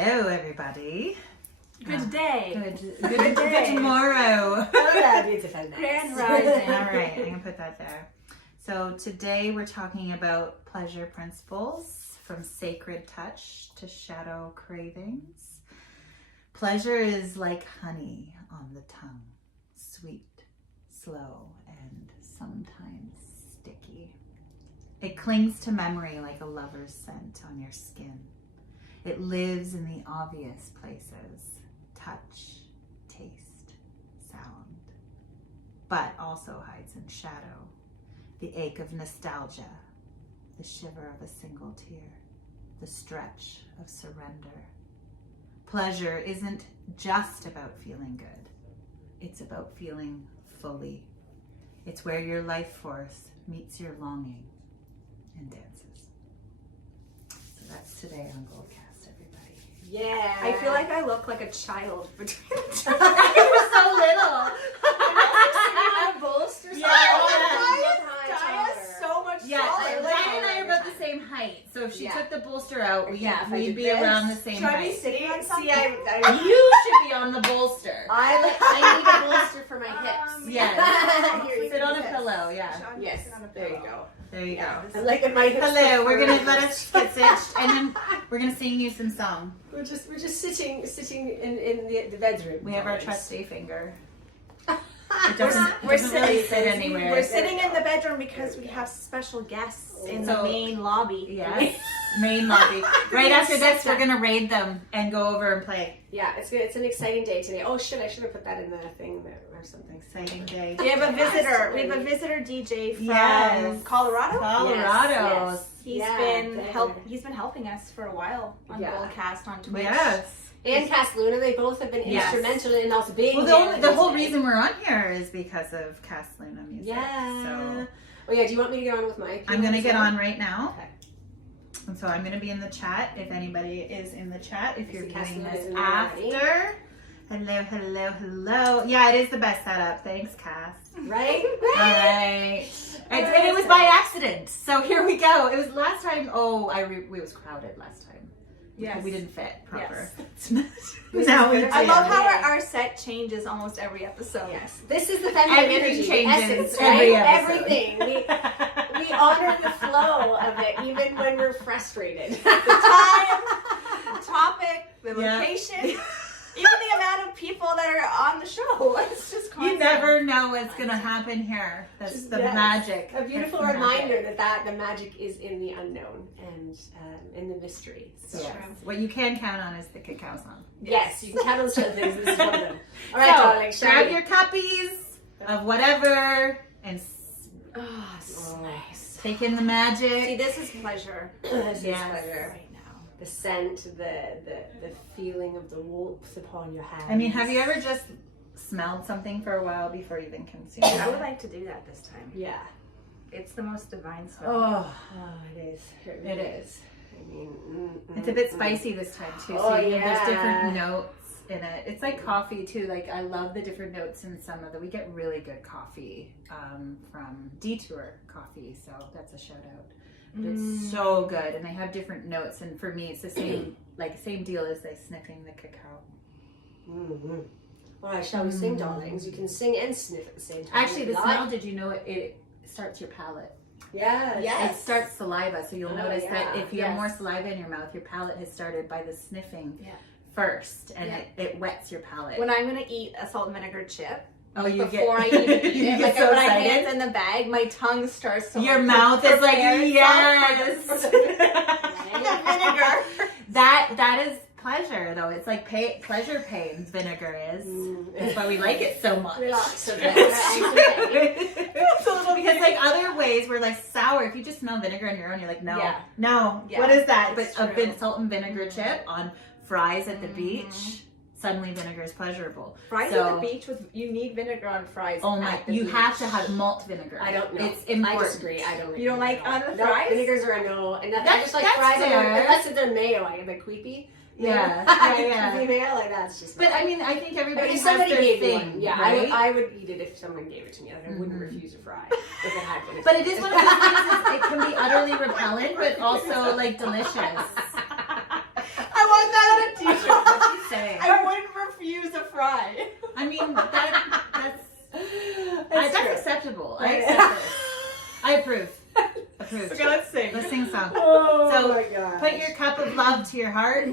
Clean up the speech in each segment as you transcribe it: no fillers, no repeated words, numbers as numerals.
Hello, everybody. Good day. Good tomorrow. Oh, beautiful. Grand rising. All right, I'm gonna put that there. So today we're talking about pleasure principles, from sacred touch to shadow cravings. Pleasure is like honey on the tongue, sweet, slow, and sometimes sticky. It clings to memory like a lover's scent on your skin. It lives in the obvious places: touch, taste, sound, but also hides in shadow. The ache of nostalgia, the shiver of a single tear, the stretch of surrender. Pleasure isn't just about feeling good. It's about feeling fully. It's where your life force meets your longing and dances. So that's today on Goldcast, everybody. Yeah. I feel like I look like a child between the two. You're so little. on a bolster. Diana's so much Yeah, taller. Diane and I are about the same height. So if she took the bolster out, we'd if be I did around the this, same Should I be height. sitting on something? You should be on the bolster. I need a bolster for my hips. Yes. Here, you Sit can on do a this. pillow, yeah. Sean, Yes, sit on a there you pillow. go. There you go. I'm like at my hips. Hello, we're gonna let us get stitched, and then we're gonna sing you some song. We're just sitting in the bedroom. We have our trusty finger. It We're doesn't really fit anywhere. We're sitting in the bedroom because we have special guests in the main lobby. Yes, main lobby. Right after this, we're gonna raid them and go over and play. Yeah, it's good. It's an exciting day today. Oh shit! I should have put that in the thing there or something. Exciting day. We have a visitor. We have a visitor DJ from Yes. Colorado. Colorado. Yes. He's been helping us for a while on Goldcast on Twitch. Yes. And Cass Luna, they both have been Yes. instrumental in us being Well, here the whole today. reason we're on here is because of Cass Luna music. Yeah. So Oh yeah. Do you want me to get on with my? I'm gonna get on right now. Okay. And so I'm gonna be in the chat. If anybody is in the chat, if you're see Cass getting Luna this is in there already. after. Hello. Yeah, it is the best setup. Thanks, Cass. Right? All right. And it was by accident. So here we go. It was last time. Oh, we was crowded last time. Yes. We didn't fit proper. Yes. Now we do. I love how our set changes almost every episode. Yes. This is the feminine Everything energy, the changes essence, every right? episode. Everything. We honor the flow of it, even when we're frustrated. The time, the topic, the Yeah. location, even the amount of people that are on the show. It's just constant. You never know what's gonna happen here. That's the Yes. magic. A beautiful That's the reminder magic. that the magic is in the unknown and in the mystery. So. Yes. What you can count on is the cacao song. Yes, you can count on certain things. This is one of them. All right, So, darling. shall grab we? your cuppies of whatever and Oh, so nice. take in the magic. See, this is pleasure. This is Yes. pleasure. Right now. The scent, the feeling of the warmth upon your hands. I mean, have you ever just smelled something for a while before you even consume I would it? like to do that this time. Yeah. It's the most divine smell. Oh, Oh, it is. it is. I mean, It's a bit spicy this time too. So Oh, there's yeah. different notes in it. It's like coffee too. Like I love the different notes in some of the. We get really good coffee from Detour Coffee, so that's a shout out. But it's so good, and they have different notes. And for me, it's the same same deal as they sniffing the cacao. Mm-hmm. All right, shall we sing, darlings? You can sing and sniff at the same time. Actually, if the you smell. like. Did you know it starts your palate? Yes. It starts saliva, so you'll Oh, notice yeah. that if you have Yes. more saliva in your mouth, your palate has started by the sniffing first, and Yeah. it wets your palate. When I'm gonna eat a salt and vinegar chip, you before I even eat you it, get like so when my excited. hand's in the bag, my tongue starts to Your mouth is like, prepare yes. itself for the vinegar. That is pleasure, though. It's like pleasure pain. Vinegar is. It's why we like it so much. Relax. It's a little because like other ways we're like sour. If you just smell vinegar on your own, you're like, no, Yeah. no. Yeah, What is that? But it's a true. salt and vinegar chip on fries at the beach. Suddenly, vinegar is pleasurable. Fries So- at the beach you need vinegar on fries. Oh my! at the You beach. have to have malt vinegar. I don't know. It's important. I disagree. I don't. You don't like on the No, fries? vinegars are a no. And nothing. I That's- just like that's fries fair. unless it's their mayo. I get the creepy. Yeah, yeah. Creepy mayo, like that's just. But I mean, I think everybody if has somebody their gave me thing, one, yeah, right? I would eat it if someone gave it to me. Like I wouldn't refuse a fry if it had vinegar. But it is one of those things. It can be utterly repellent, but also like delicious. I want that on a t-shirt. What's he saying? I wouldn't refuse a fry. I mean, that's true. acceptable. I accept this. I approve. Approved. Okay, let's sing. Let's sing a song. Oh So, my gosh. put your cup of love to your heart.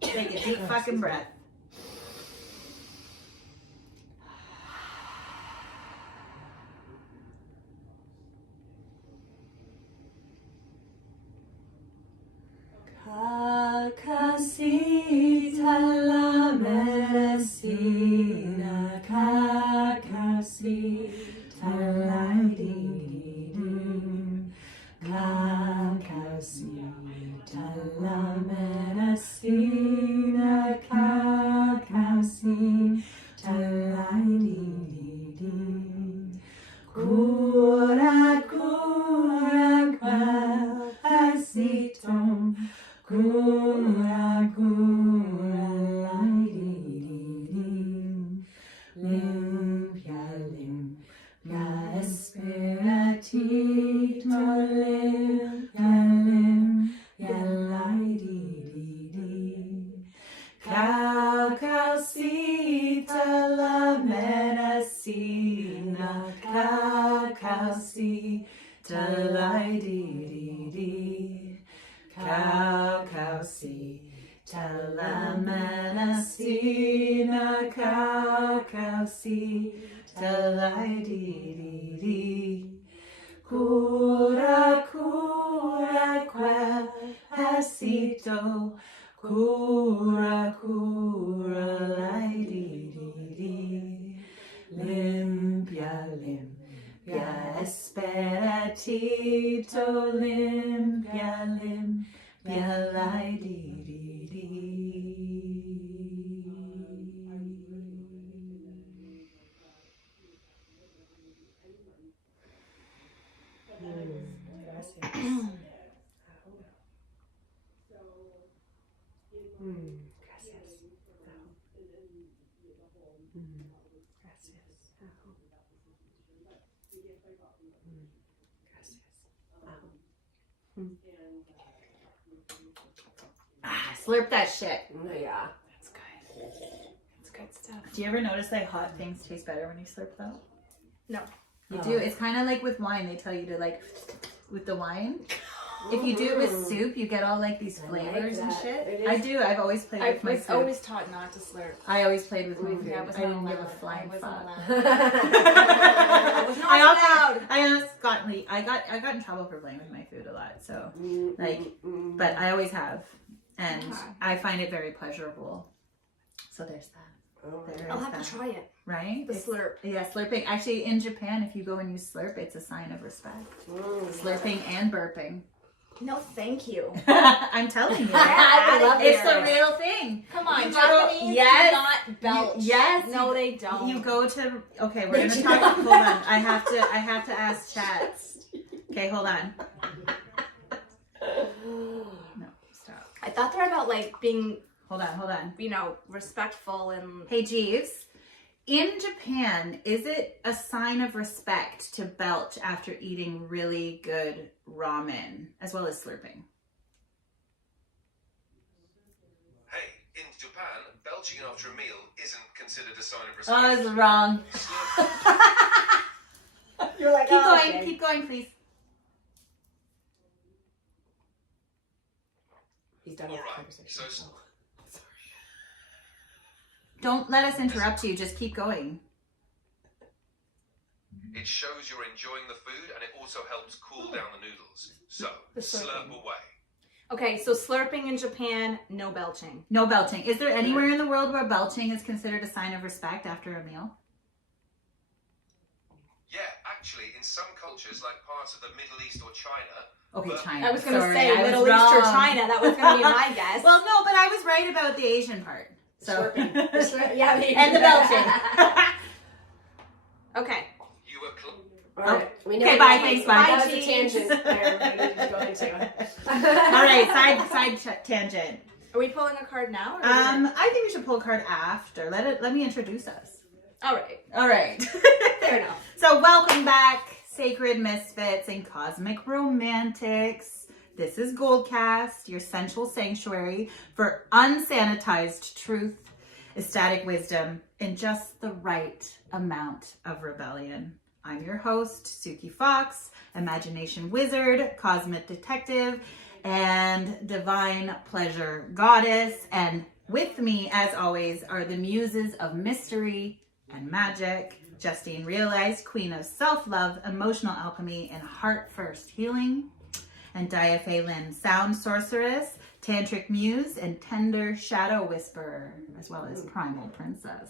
Take a deep fucking breath. Kakasita la medicina, kakasita la di-di-dim, kakasita la medicina, kakasita la di-di-dim, cura, cura, quasitum, cura, cura, lai-di-di-dim, limpia, limpia, esperatito, limpia, limpia, lai-di-di-dim, cacaucita la medicina, cacaucita, lai-di-di-dim, cacaucita la medicina, cacaucita lai-di-di-di, cura, cura, quasito, cura, cura, lai-di-di-di, limpia, limpia, esperatito, limpia, limpia, lai-di-di-di. Slurp that shit. Yeah. That's good. That's good stuff. Do you ever notice that hot things taste better when you slurp them? No. You do. It's kind of like with wine. They tell you to like, with the wine. If you do it with soup, you get all like these flavors and shit. I do. I've always played with my I was food. always taught not to slurp. I always played with my food. Yeah, I was I not didn't give a allowed. flying I wasn't fuck. allowed. I got in trouble for playing with my food a lot. So like, but I always have, and I find it very pleasurable. So there's that. There I'll is have that. to try it. Right? The slurp. Yeah, slurping. Actually, in Japan, if you go and you slurp, it's a sign of respect. Slurping and burping. No, thank you. I'm telling you. I love It's it. the real thing. Come on, You go- Japanese yes. do not belch. Yes. No, they don't. You go to. Okay, we're gonna talk. Hold on. I have to ask chats. Okay, hold on. No, stop. I thought they're about like being, Hold on. you know, respectful and. Hey, Jeeves. In Japan, is it a sign of respect to belch after eating really good ramen, as well as slurping? Hey, in Japan, belching after a meal isn't considered a sign of Oh, respect. this is wrong. You're like, Keep oh, going, okay. keep going, please. He's done with the Alright, conversation. so Don't let us interrupt you, just keep going. it shows you're enjoying the food and it also helps cool down the noodles. So, The slurp slurping. away. Okay, so slurping in Japan, no belching. No belching. Is there anywhere in the world where belching is considered a sign of respect after a meal? Yeah, actually, in some cultures, like parts of the Middle East or China, Okay, Well, China. I was going to Sorry, say I was Middle East or wrong. China. That was going to be my guess. Well, no, but I was right about the Asian part. So Yeah, maybe. and the belching. Okay. you were All right. We know Okay, that bye, was- thanks, bye. That was a Bye, tangent there. We need to go into. All right, side tangent. Are we pulling a card now? Or I think we should pull a card after. Let me introduce us. All right. All right. Fair enough. So welcome back, Sacred Misfits and Cosmic Romantics. This is Goldcast, your sensual sanctuary for unsanitized truth, ecstatic wisdom, and just the right amount of rebellion. I'm your host, Suki Fox, imagination wizard, cosmic detective, and divine pleasure goddess. And with me, as always, are the muses of mystery and magic, Justine Realized, queen of self-love, emotional alchemy, and heart-first healing, and Dia Fei Lin, sound sorceress, tantric muse, and tender shadow whisperer, as well as primal princess.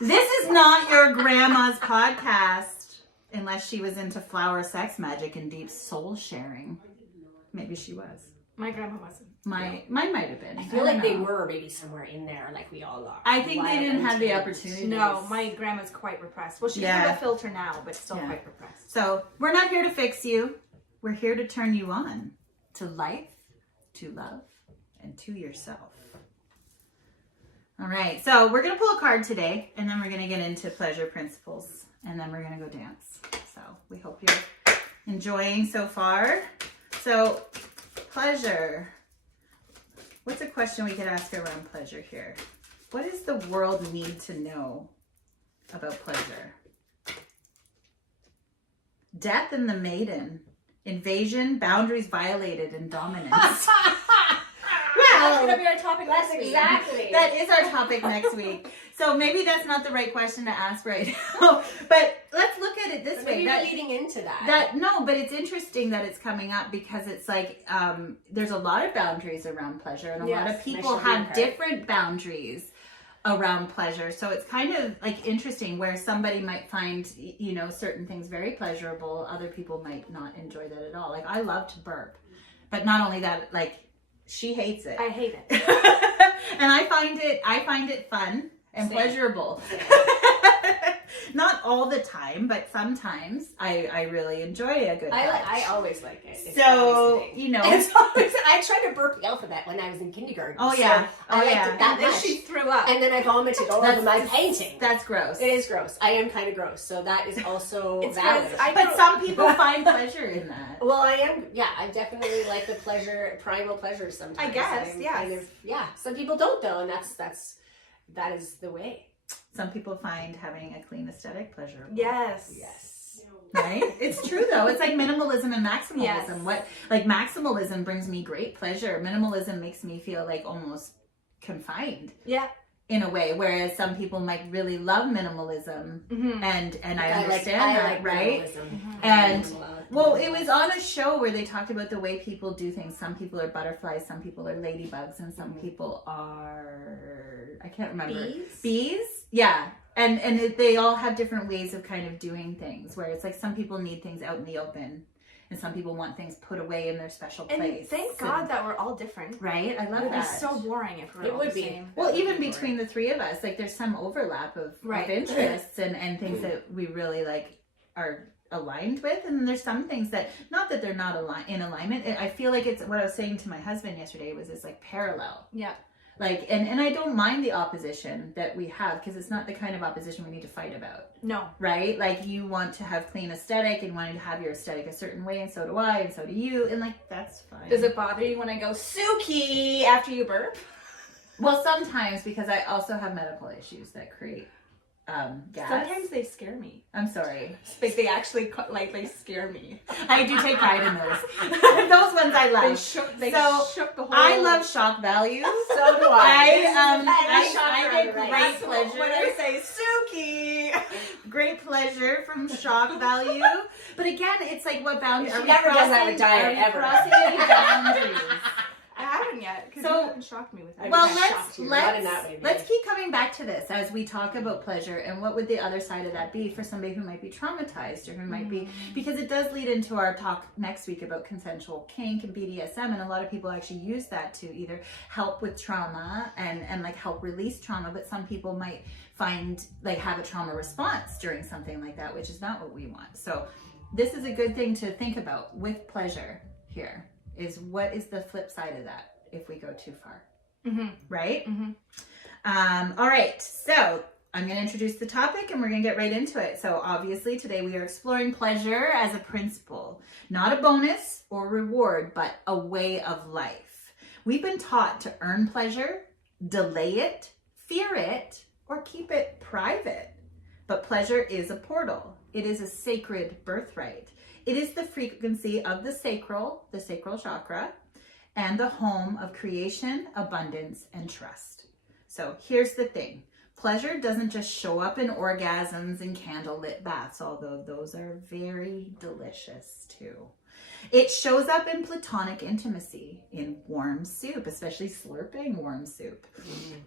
This is not your grandma's podcast, unless she was into flower sex magic and deep soul sharing. Maybe she was. My grandma wasn't. Mine might have been. I feel like they were maybe somewhere in there, like we all are. I think they didn't have the opportunity. No, my grandma's quite repressed. Well, she's with a filter now, but still quite repressed. So we're not here to fix you. We're here to turn you on to life, to love, and to yourself. All right, so we're going to pull a card today, and then we're going to get into pleasure principles, and then we're going to go dance. So we hope you're enjoying so far. So pleasure. What's a question we could ask around pleasure here? What does the world need to know about pleasure? Death in the maiden. Invasion, boundaries violated, and dominance. That's going to be our topic next week. Exactly. That is our topic next week. So maybe that's not the right question to ask right now. But let's look at it this way. Maybe we're leading into that. No, but it's interesting that it's coming up because it's like there's a lot of boundaries around pleasure, and a lot of people have different boundaries around pleasure. So it's kind of like interesting where somebody might find, certain things very pleasurable. Other people might not enjoy that at all. Like I love to burp, but not only that, like she hates it. I hate it. And I find it fun and pleasurable. Not all the time, but sometimes I really enjoy a good touch. I always like it. It's so, I tried to burp the alphabet when I was in kindergarten. Oh, yeah. So I liked it that And then much. she threw up. And then I vomited all over my painting. That's gross. It is gross. I am kind of gross. So that is also valid. But some people find pleasure in that. Well, I definitely like the pleasure, primal pleasure sometimes. I guess, yeah. Some people don't though, and that is the way. Some people find having a clean aesthetic pleasurable. Yes. Right? It's true though. It's like minimalism and maximalism. Yes. Maximalism brings me great pleasure. Minimalism makes me feel like almost confined. Yeah. In a way, whereas some people might really love minimalism, and I understand that, right? And well, it was on a show where they talked about the way people do things. Some people are butterflies, some people are ladybugs, and some people are, I can't remember. Bees? Yeah. And they all have different ways of kind of doing things, where it's like some people need things out in the open, and some people want things put away in their special place. And thank God that we're all different. Right? I love that. It would be so boring if we were all the same. Well, even between the three of us, like there's some overlap of interests and things that we really like are aligned with, and there's some things that, not that they're not in alignment. I feel like it's what I was saying to my husband yesterday was it's like parallel. Yeah. Like, and I don't mind the opposition that we have, because it's not the kind of opposition we need to fight about. No. Right? Like, you want to have clean aesthetic and wanting to have your aesthetic a certain way, and so do I, and so do you, and like, that's fine. Does it bother you when I go, Suki, after you burp? Well, sometimes, because I also have medical issues that create gas. Sometimes they scare me. I'm sorry. Like they actually, they scare me. I do take pride in those. Those ones I love. They shook the whole... I love shock value. So do I. I get great pleasure. When I say Suki, great pleasure from shock value. But again, it's like what boundaries? She never does that with diet ever. Crossing any boundaries? I haven't yet, because So- you haven't shocked me with that. Well, let's keep coming back to this as we talk about pleasure, and what would the other side of that be for somebody who might be traumatized, or who might be, because it does lead into our talk next week about consensual kink and BDSM, and a lot of people actually use that to either help with trauma and like help release trauma, but some people might find like have a trauma response during something like that, which is not what we want. So this is a good thing to think about with pleasure here. Is what is the flip side of that if we go too far, right? All right, so I'm going to introduce the topic and we're going to get right into it. So obviously today we are exploring pleasure as a principle, not a bonus or reward, but a way of life. We've been taught to earn pleasure, delay it, fear it, or keep it private. But pleasure is a portal. It is a sacred birthright. It is the frequency of the sacral chakra, and the home of creation, abundance, and trust. So here's the thing. Pleasure doesn't just show up in orgasms and candlelit baths, although those are very delicious too. It shows up in platonic intimacy, in warm soup, especially slurping warm soup,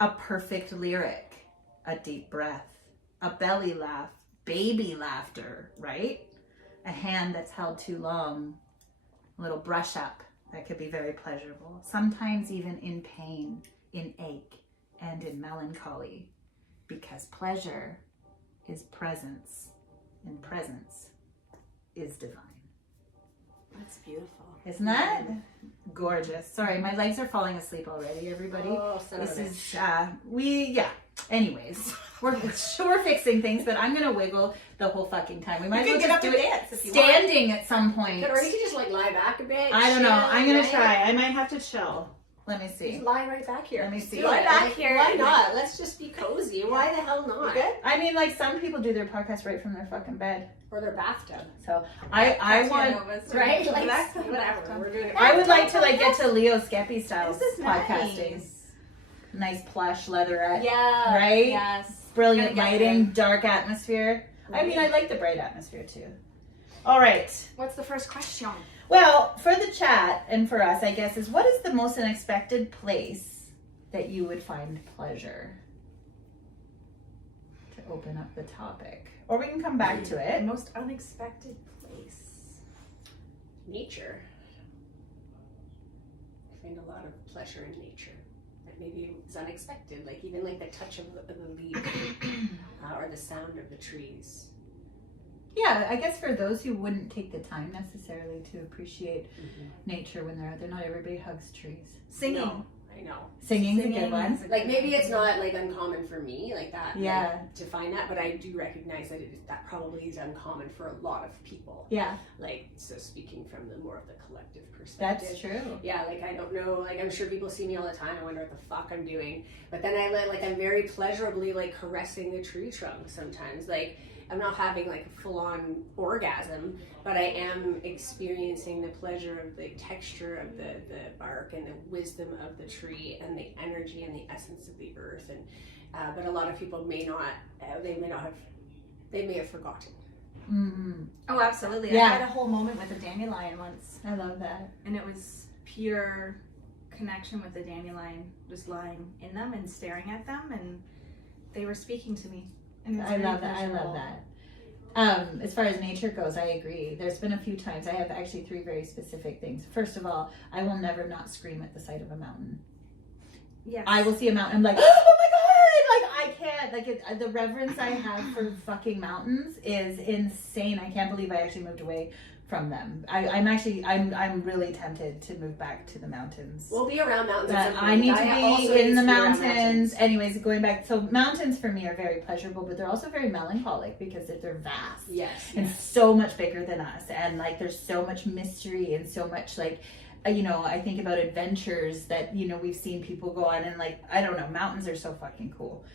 a perfect lyric, a deep breath, a belly laugh, baby laughter, right? A hand that's held too long, a little brush up that could be very pleasurable. Sometimes even in pain, in ache, and in melancholy, because pleasure is presence, and presence is divine. That's beautiful. Isn't that gorgeous? Sorry, my legs are falling asleep already, everybody. Oh, son of This a is, bitch. anyways, we're fixing things, but I'm going to wiggle the whole fucking time. We might You as can well get just up do and it dance if you want. standing at some point. Or you could just like lie back a bit. I don't know. I'm going to chill, try. right? I might have to chill. Let me see. Just lie right back here. Let me see. Do Lie it. back Like, here. Why not? Let's just be cozy. Why the hell not? You good? I mean, like some people do their podcast right from their fucking bed. Or their bathtub. So I want, Right? Like, That's whatever. We're doing it. I would like to like get to Leo Skeppy style This is podcasting. Nice plush leatherette. Yeah. Right? Yes. Brilliant Gotta get lighting, there. dark atmosphere. I mean, I like the bright atmosphere too. All right. What's the first question? Well, for the chat and for us, I guess, is what is the most unexpected place that you would find pleasure? To open up the topic. Or we can come back to The it. most unexpected place. Nature. I find a lot of pleasure in nature. That maybe is unexpected. Like even like the touch of the leaves or the sound of the trees. Yeah, I guess for those who wouldn't take the time necessarily to appreciate nature when they're out there, not everybody hugs trees. Singing. No, I know. Singing's a good Singing one. is a Like good maybe one. it's not like uncommon for me like that. Yeah. Like, to find that, but I do recognize that that probably is uncommon for a lot of people. Yeah, Like so, speaking from the more of the collective perspective. that's true. Yeah, like I don't know, like I'm sure people see me all the time. I wonder what the fuck I'm doing. But then I'm very pleasurably like caressing the tree trunk sometimes. Like I'm not having like a full-on orgasm, but I am experiencing the pleasure of the texture of the bark and the wisdom of the tree and the energy and the essence of the earth. And but a lot of people may not. They may have forgotten. Mm-hmm. Oh, absolutely. Yeah. I had a whole moment with a dandelion once, I love that. and it was pure connection with the dandelion, just lying in them and staring at them, and they were speaking to me. And it was I very love that. I love pleasurable. that. As far as nature goes, I agree. There's been a few times. I have actually 3 very specific things. First of all, I will never not scream at the sight of a mountain. Yes. I will see a mountain, I'm like, oh my god! Like I can't. Like the reverence I have for fucking mountains is insane. I can't believe I actually moved away from them. I'm really tempted to move back to the mountains. We'll be around mountains. But at some I point. need also to be need in the to be around mountains. Anyways, going back, so mountains for me are very pleasurable, but they're also very melancholic because they're vast. Yes. And so much bigger than us, and like there's so much mystery and so much like I think about adventures that we've seen people go on, and like I don't know, mountains are so fucking cool.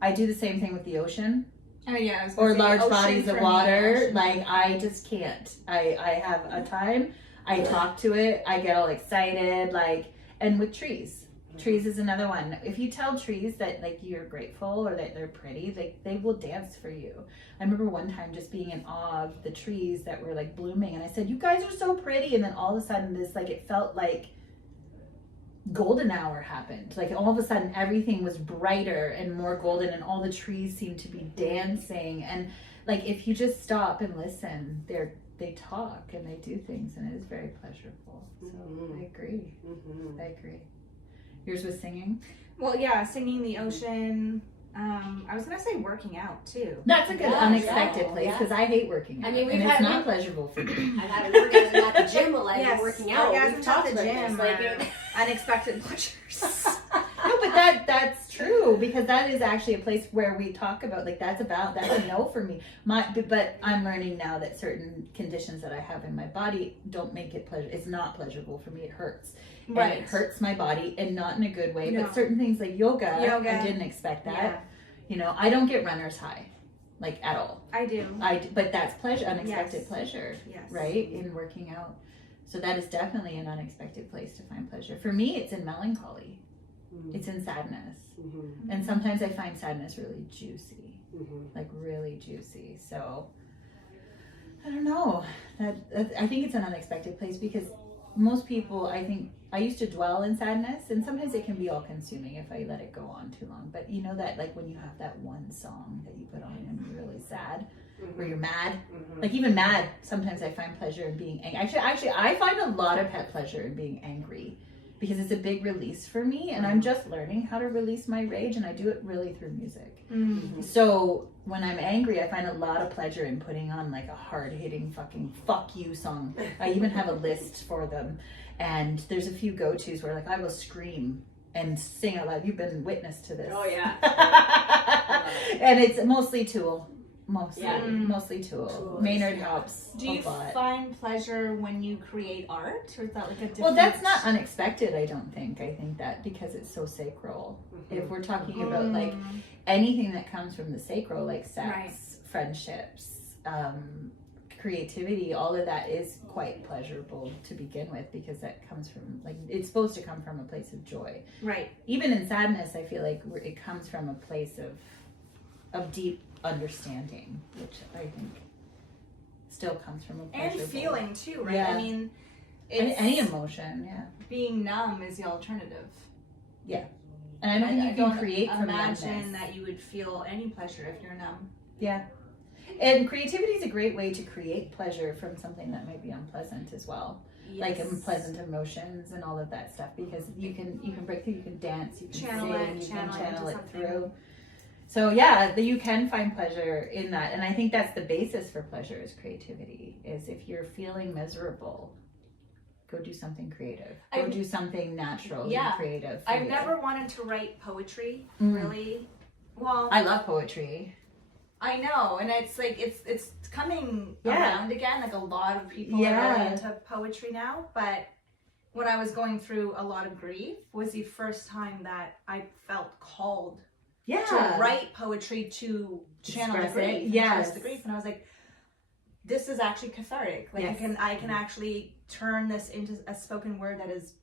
I do the same thing with the ocean Oh yeah. I was or gonna say large ocean bodies for of me, water. ocean. Like I just can't. I have a time. I talk to it. I get all excited. Like, and with trees. Trees is another one. If you tell trees that like you're grateful or that they're pretty, like they will dance for you. I remember one time just being in awe of the trees that were like blooming, and I said, "You guys are so pretty." And then all of a sudden, this like it felt like golden hour happened. Like all of a sudden, everything was brighter and more golden, and all the trees seemed to be dancing. And like if you just stop and listen, they talk and they do things, and it is very pleasurable. So I agree. I agree. Yours was singing? Well, yeah, singing, the ocean. I was gonna say working out too. That's a good Yeah, unexpected yeah, place yeah. because I hate working out. I mean, we've and it's had- not pleasurable for me. I've had an orgasm at the gym while I've Yes, been working out. orgasms We've talked at the about gym this. Like, are unexpected pleasures. No, but that's true, because that is actually a place where we talk about, like, that's a no for me. But I'm learning now that certain conditions that I have in my body don't make it it's not pleasurable for me. It hurts. Right. And it hurts my body, and not in a good way. No. But certain things like yoga, I didn't expect that. Yeah. You know, I don't get runner's high, like, at all. I do. But that's pleasure, unexpected Yes. pleasure, Yes. right? In working out. So that is definitely an unexpected place to find pleasure. For me, it's in melancholy. It's in sadness. Mm-hmm. And sometimes I find sadness really juicy, Mm-hmm. like really juicy. So I don't know. I think it's an unexpected place, because most people, I think, I used to dwell in sadness, and sometimes it can be all consuming if I let it go on too long. But you know that, like, when you have that one song that you put on and you're really sad, or you're mad, like, even mad, sometimes I find pleasure in being angry. Actually, I find a lot of pleasure in being angry, because it's a big release for me, and I'm just learning how to release my rage, and I do it really through music. Mm-hmm. So when I'm angry, I find a lot of pleasure in putting on, like, a hard-hitting fucking fuck you song. I even have a list for them, and there's a few go-tos where, like, I will scream and sing out loud. You've been witness to this. Oh yeah. And it's mostly Tool. Mostly Tool. Tool, Maynard yeah. helps Do a you lot. find pleasure when you create art, or is that like a different? Well, that's not unexpected, I don't think. I think that because it's so sacral. If we're talking about, like, anything that comes from the sacral, like sex, Right. friendships, creativity, all of that is quite pleasurable to begin with, because that comes from, like, it's supposed to come from a place of joy. Right. Even in sadness, I feel like it comes from a place of deep understanding, which I think still comes from a And pleasurable... feeling too, right? Yeah. I mean, Any emotion, yeah. being numb is the alternative. And I don't think you can create from imagine numbness. that you would feel any pleasure if you're numb. Yeah. And creativity is a great way to create pleasure from something that might be unpleasant as well. Like unpleasant emotions and all of that stuff, because you can break through, you can dance, you can Channel sing, it, you can channel channel it it into through. So yeah, you can find pleasure in that. And I think that's the basis for pleasure, is creativity. Is if you're feeling miserable, go do something creative. Go do something natural and creative. I've never wanted to write poetry, Mm. really. Well, I love poetry. I know, and it's like it's coming Yeah. around again. Like, a lot of people are really into poetry now. But when I was going through a lot of grief, was the first time that I felt called to write poetry to channel the Express grief, it. and Yes. express the grief. And I was like, this is actually cathartic. Like, Yes. I can actually turn this into a spoken word that is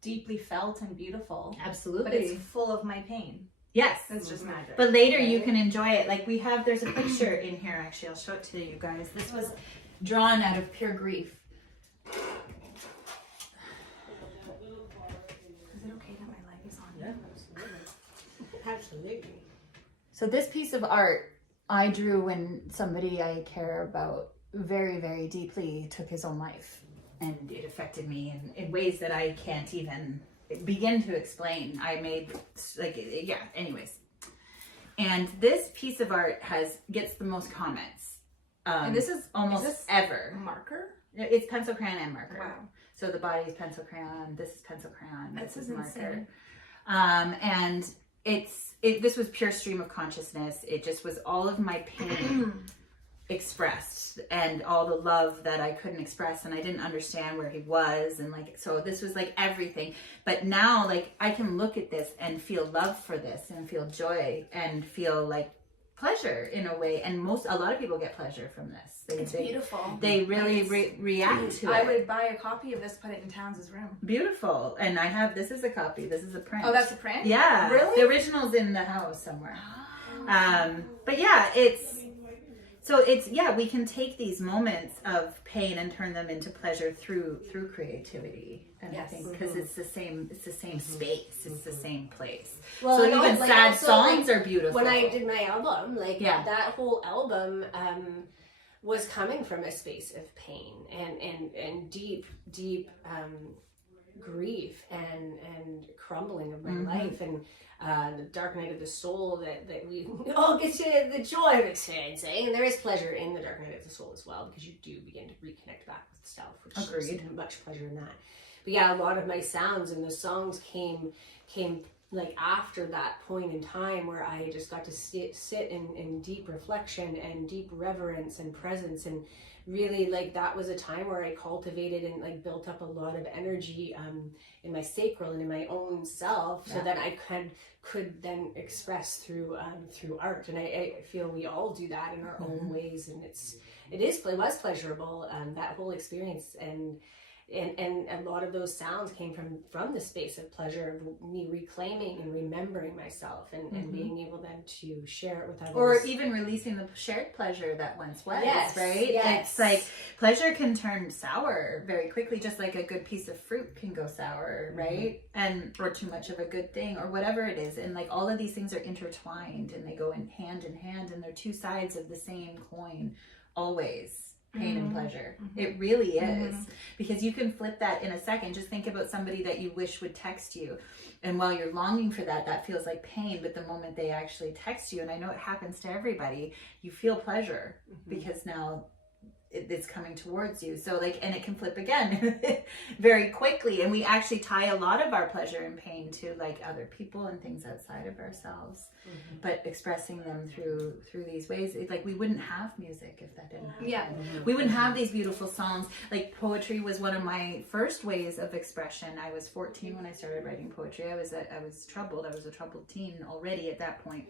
deeply felt and beautiful, Absolutely. but it's full of my pain. Yes. It's just magic. But later you can enjoy it. Like, there's a picture in here, actually. I'll show it to you guys. This was drawn out of pure grief. Is it okay that my leg is on? Yeah, absolutely. So this piece of art I drew when somebody I care about very, very deeply took his own life. And it affected me in ways that I can't even begin to explain. I made, anyways. And this piece of art gets the most comments. And this is almost ever. Marker? It's pencil crayon and marker. Wow. So the body is pencil crayon, this is pencil crayon, this is marker. Insane. And this was pure stream of consciousness. It just was all of my pain expressed, and all the love that I couldn't express, and I didn't understand where he was, and so this was like everything. But now, like, I can look at this and feel love for this, and feel joy, and feel like pleasure in a way. And a lot of people get pleasure from this. It's beautiful. They really react to it. I would buy a copy of this, put it in Towns' room. Beautiful. And this is a copy. This is a print. Oh, that's a print? Yeah. Really? The original's in the house somewhere. But yeah, we can take these moments of pain and turn them into pleasure through creativity. And I think because it's the same space, it's the same place. Well, so and even also, sad songs are beautiful. When I did my album, that whole album was coming from a space of pain and deep grief and crumbling of my life, and the dark night of the soul that we all get to the joy of experiencing. And there is pleasure in the dark night of the soul as well, because you do begin to reconnect back with self, which Agreed. there's much pleasure in that. But yeah, a lot of my sounds and the songs came like after that point in time where I just got to sit in deep reflection and deep reverence and presence, and really like that was a time where I cultivated and like built up a lot of energy in my sacral and in my own self, so that I could then express through art. And I feel we all do that in our own ways, and it was pleasurable, that whole experience, and a lot of those sounds came from the space of pleasure, of me reclaiming and remembering myself, and being able then to share it with others. Or even releasing the shared pleasure that once was, right? Yes. It's like pleasure can turn sour very quickly, just like a good piece of fruit can go sour, right? Or too much of a good thing, or whatever it is. And like all of these things are intertwined, and they go in hand, and they're two sides of the same coin, always. Pain and pleasure. It really is. Because you can flip that in a second. Just think about somebody that you wish would text you. And while you're longing for that, that feels like pain. But the moment they actually text you, and I know it happens to everybody, you feel pleasure because now it's coming towards you. So like, and it can flip again very quickly. And we actually tie a lot of our pleasure and pain to like other people and things outside of ourselves. But expressing them through these ways, it's like we wouldn't have music if that didn't happen. We wouldn't have these beautiful songs. Like poetry was one of my first ways of expression. I was 14 when I started writing poetry. I was troubled. I was a troubled teen already at that point.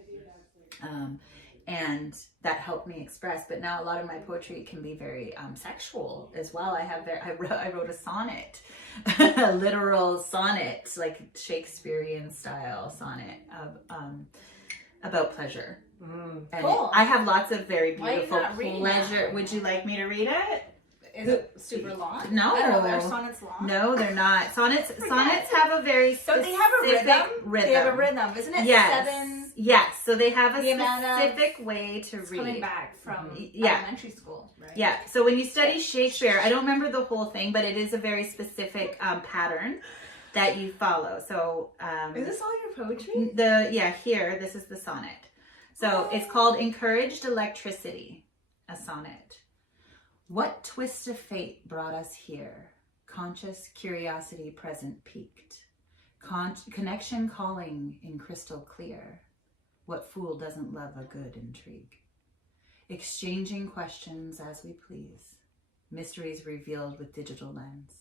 And that helped me express. But now a lot of my poetry can be very sexual as well. I wrote a sonnet, a literal sonnet, like Shakespearean style sonnet about pleasure. And Cool. I have lots of very beautiful not reading pleasure. that? Would you like me to read it? Is it super long? No. I don't know. Are sonnets long? No, they're not. Sonnets have a very specific They have a rhythm. They have a rhythm, isn't it? Yes. 7. Yes. So they have a The amount of- specific way to read. Coming back from elementary school, right? Yeah. So when you study Shakespeare, I don't remember the whole thing, but it is a very specific pattern that you follow. So Is this all your poetry? Here, this is the sonnet. So it's called Encouraged Electricity, a sonnet. What twist of fate brought us here? Conscious curiosity present peaked. Connection calling in crystal clear. What fool doesn't love a good intrigue? Exchanging questions as we please. Mysteries revealed with digital lens.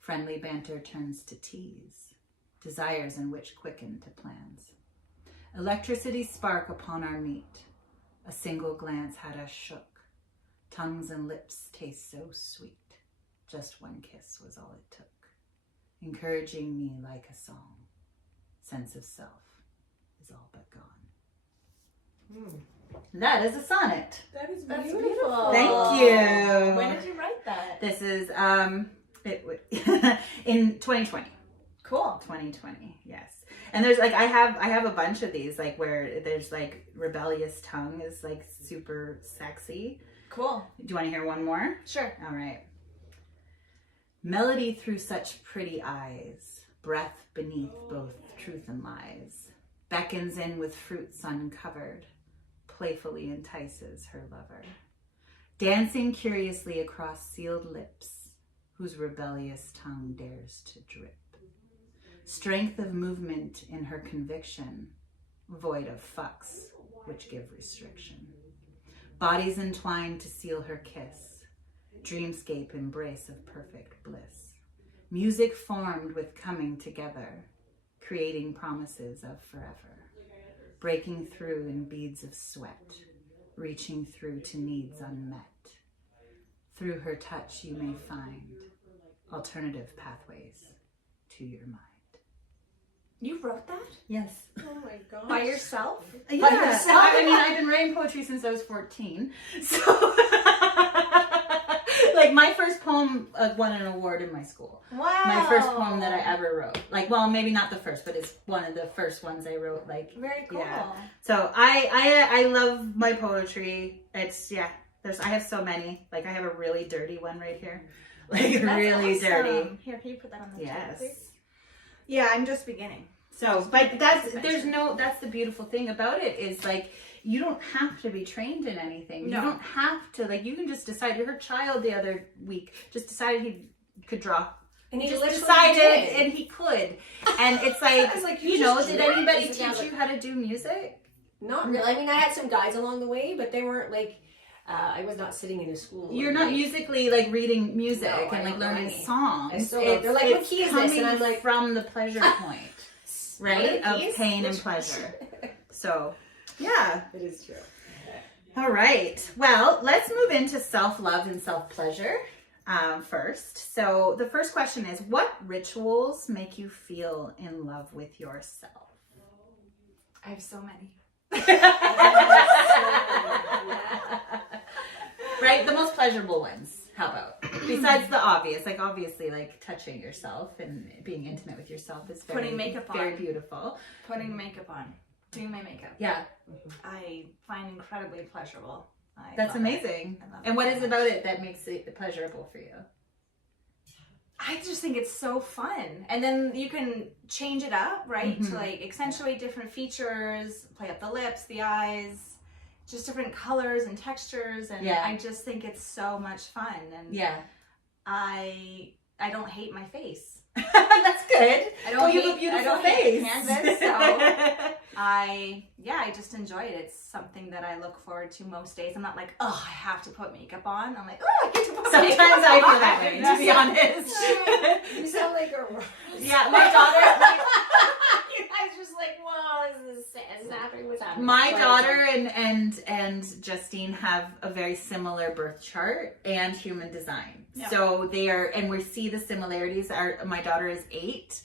Friendly banter turns to tease. Desires in which quicken to plans. Electricity spark upon our meet. A single glance had us shook. Tongues and lips taste so sweet. Just one kiss was all it took. Encouraging me like a song. Sense of self is all but gone. That is a sonnet. That's beautiful. Thank you. When did you write that? This is in 2020. Cool. 2020, yes. And there's like I have a bunch of these, like where there's like rebellious tongue is like super sexy. Cool. Do you want to hear one more? Sure. All right. Melody through such pretty eyes, breath beneath both truth and lies, beckons in with fruits uncovered, playfully entices her lover, dancing curiously across sealed lips, whose rebellious tongue dares to drip. Strength of movement in her conviction, void of fucks which give restriction. Bodies entwined to seal her kiss, dreamscape embrace of perfect bliss. Music formed with coming together, creating promises of forever. Breaking through in beads of sweat, reaching through to needs unmet. Through her touch you may find alternative pathways to your mind. You wrote that? Yes. Oh my god. By yourself? Yeah. By yourself? I mean, I've been writing poetry since I was 14. So, like, my first poem won an award in my school. Wow. My first poem that I ever wrote. Like, well, maybe not the first, but it's one of the first ones I wrote. Like, very cool. Yeah. So I love my poetry. It's I have so many. Like, I have a really dirty one right here. Like, That's really awesome. dirty. Here, can you put that on the Yes. table, please? Yeah, I'm just beginning. So, but that's the beautiful thing about it is like, you don't have to be trained in anything. No. You don't have to, like, you can just decide. Her child the other week just decided he could draw. And he just literally decided, did. and he could. And it's like, I was like, you you know, just did drew it? anybody Is it now, teach like- you how to do music? Not really. I mean, I had some guides along the way, but they weren't like, I was not sitting in a school. You're and, not like, musically like reading music No, I and like don't know learning any. songs. I still don't. They're like, what key is this? And I'm like, from the pleasure point, right? What are Of the keys? pain and Which- pleasure. So, yeah. It is true. All right. Well, let's move into self-love and self-pleasure first. So the first question is, what rituals make you feel in love with yourself? I have so many. Right? The most pleasurable ones. How about? Besides the obvious, like obviously like touching yourself and being intimate with yourself is very, Putting makeup on. very beautiful. Putting makeup on. Doing my makeup. Yeah. I find incredibly pleasurable. That's love it. amazing. I love And it what so is much. about it that makes it pleasurable for you? I just think it's so fun. And then you can change it up, right? Mhm. To like accentuate different features, play up the lips, the eyes, just different colors and textures. And Yeah. I just think it's so much fun. And Yeah. I don't hate my face. That's good. I don't Oh, you hate, have a beautiful I don't face. hate canvas, so I just enjoy it. It's something that I look forward to most days. I'm not like, oh, I have to put makeup on. I'm like, oh, I get to put Sometimes makeup on. I feel that way, to be honest. You sound like a. Yeah, my daughter. You guys just like, whoa, this is happening. What's happening? My Sorry, daughter sorry. and Justine have a very similar birth chart and human design. Yeah. So they are, and we see the similarities. My daughter is 8,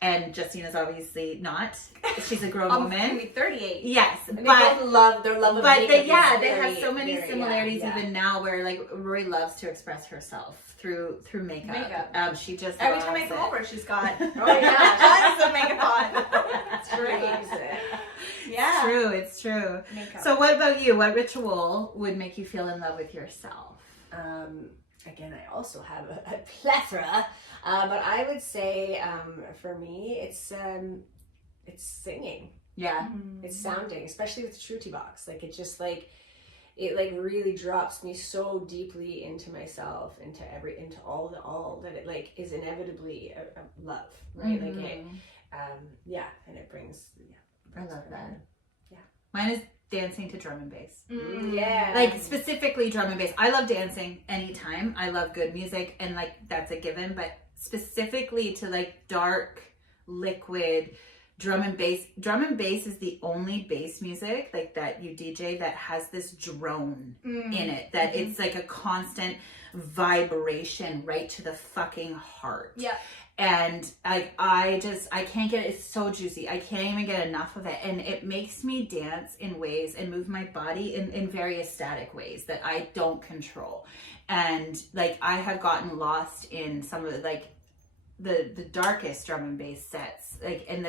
and Justine is obviously not. She's a grown I'm gonna woman. be 38. Yes, And they but both love their love of but makeup. they, is yeah, they very, have so many very, similarities yeah. even now. Where like Rory loves to express herself through makeup. She just Every time I loves come it. over, she's got Oh yeah, tons of makeup on. it's great. Yeah. It's true. Makeup. So what about you? What ritual would make you feel in love with yourself? Again, I also have a plethora, but I would say for me, it's singing, Yeah. it's sounding, especially with the Shruti box. Like it just like it like really drops me so deeply into myself, into all that it like is inevitably a love, right? Mhm. Like it, yeah, and it brings. Yeah, I love that. Yeah. Mine is dancing to drum and bass. Yeah, Like specifically drum and bass. I love dancing anytime. I love good music and like that's a given, but specifically to like dark, liquid drum and bass. Drum and bass is the only bass music like that you DJ that has this drone in it. That it's like a constant vibration right to the fucking heart. Yeah. And like I can't get it. It's so juicy. I can't even get enough of it. And it makes me dance in ways and move my body in very ecstatic ways that I don't control. And like I have gotten lost in some of the, like the darkest drum and bass sets. Like and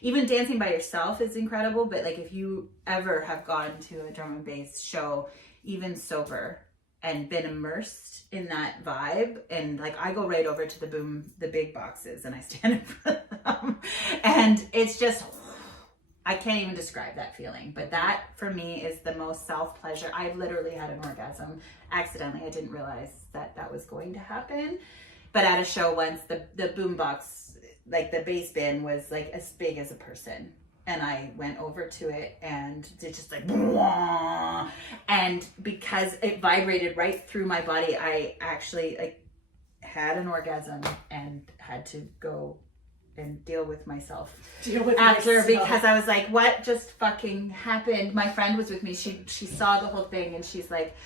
even dancing by yourself is incredible. But like if you ever have gone to a drum and bass show, even sober, and been immersed in that vibe, and like I go right over to the big boxes and I stand in front of them, and it's just, I can't even describe that feeling, but that for me is the most self-pleasure. I've literally had an orgasm accidentally. I didn't realize that was going to happen, but at a show once, the boom box, like the bass bin was like as big as a person. And I went over to it and it just like, wah! And because it vibrated right through my body, I actually like had an orgasm and had to go and deal with myself after because I was like, what just fucking happened? My friend was with me. She saw the whole thing and she's like,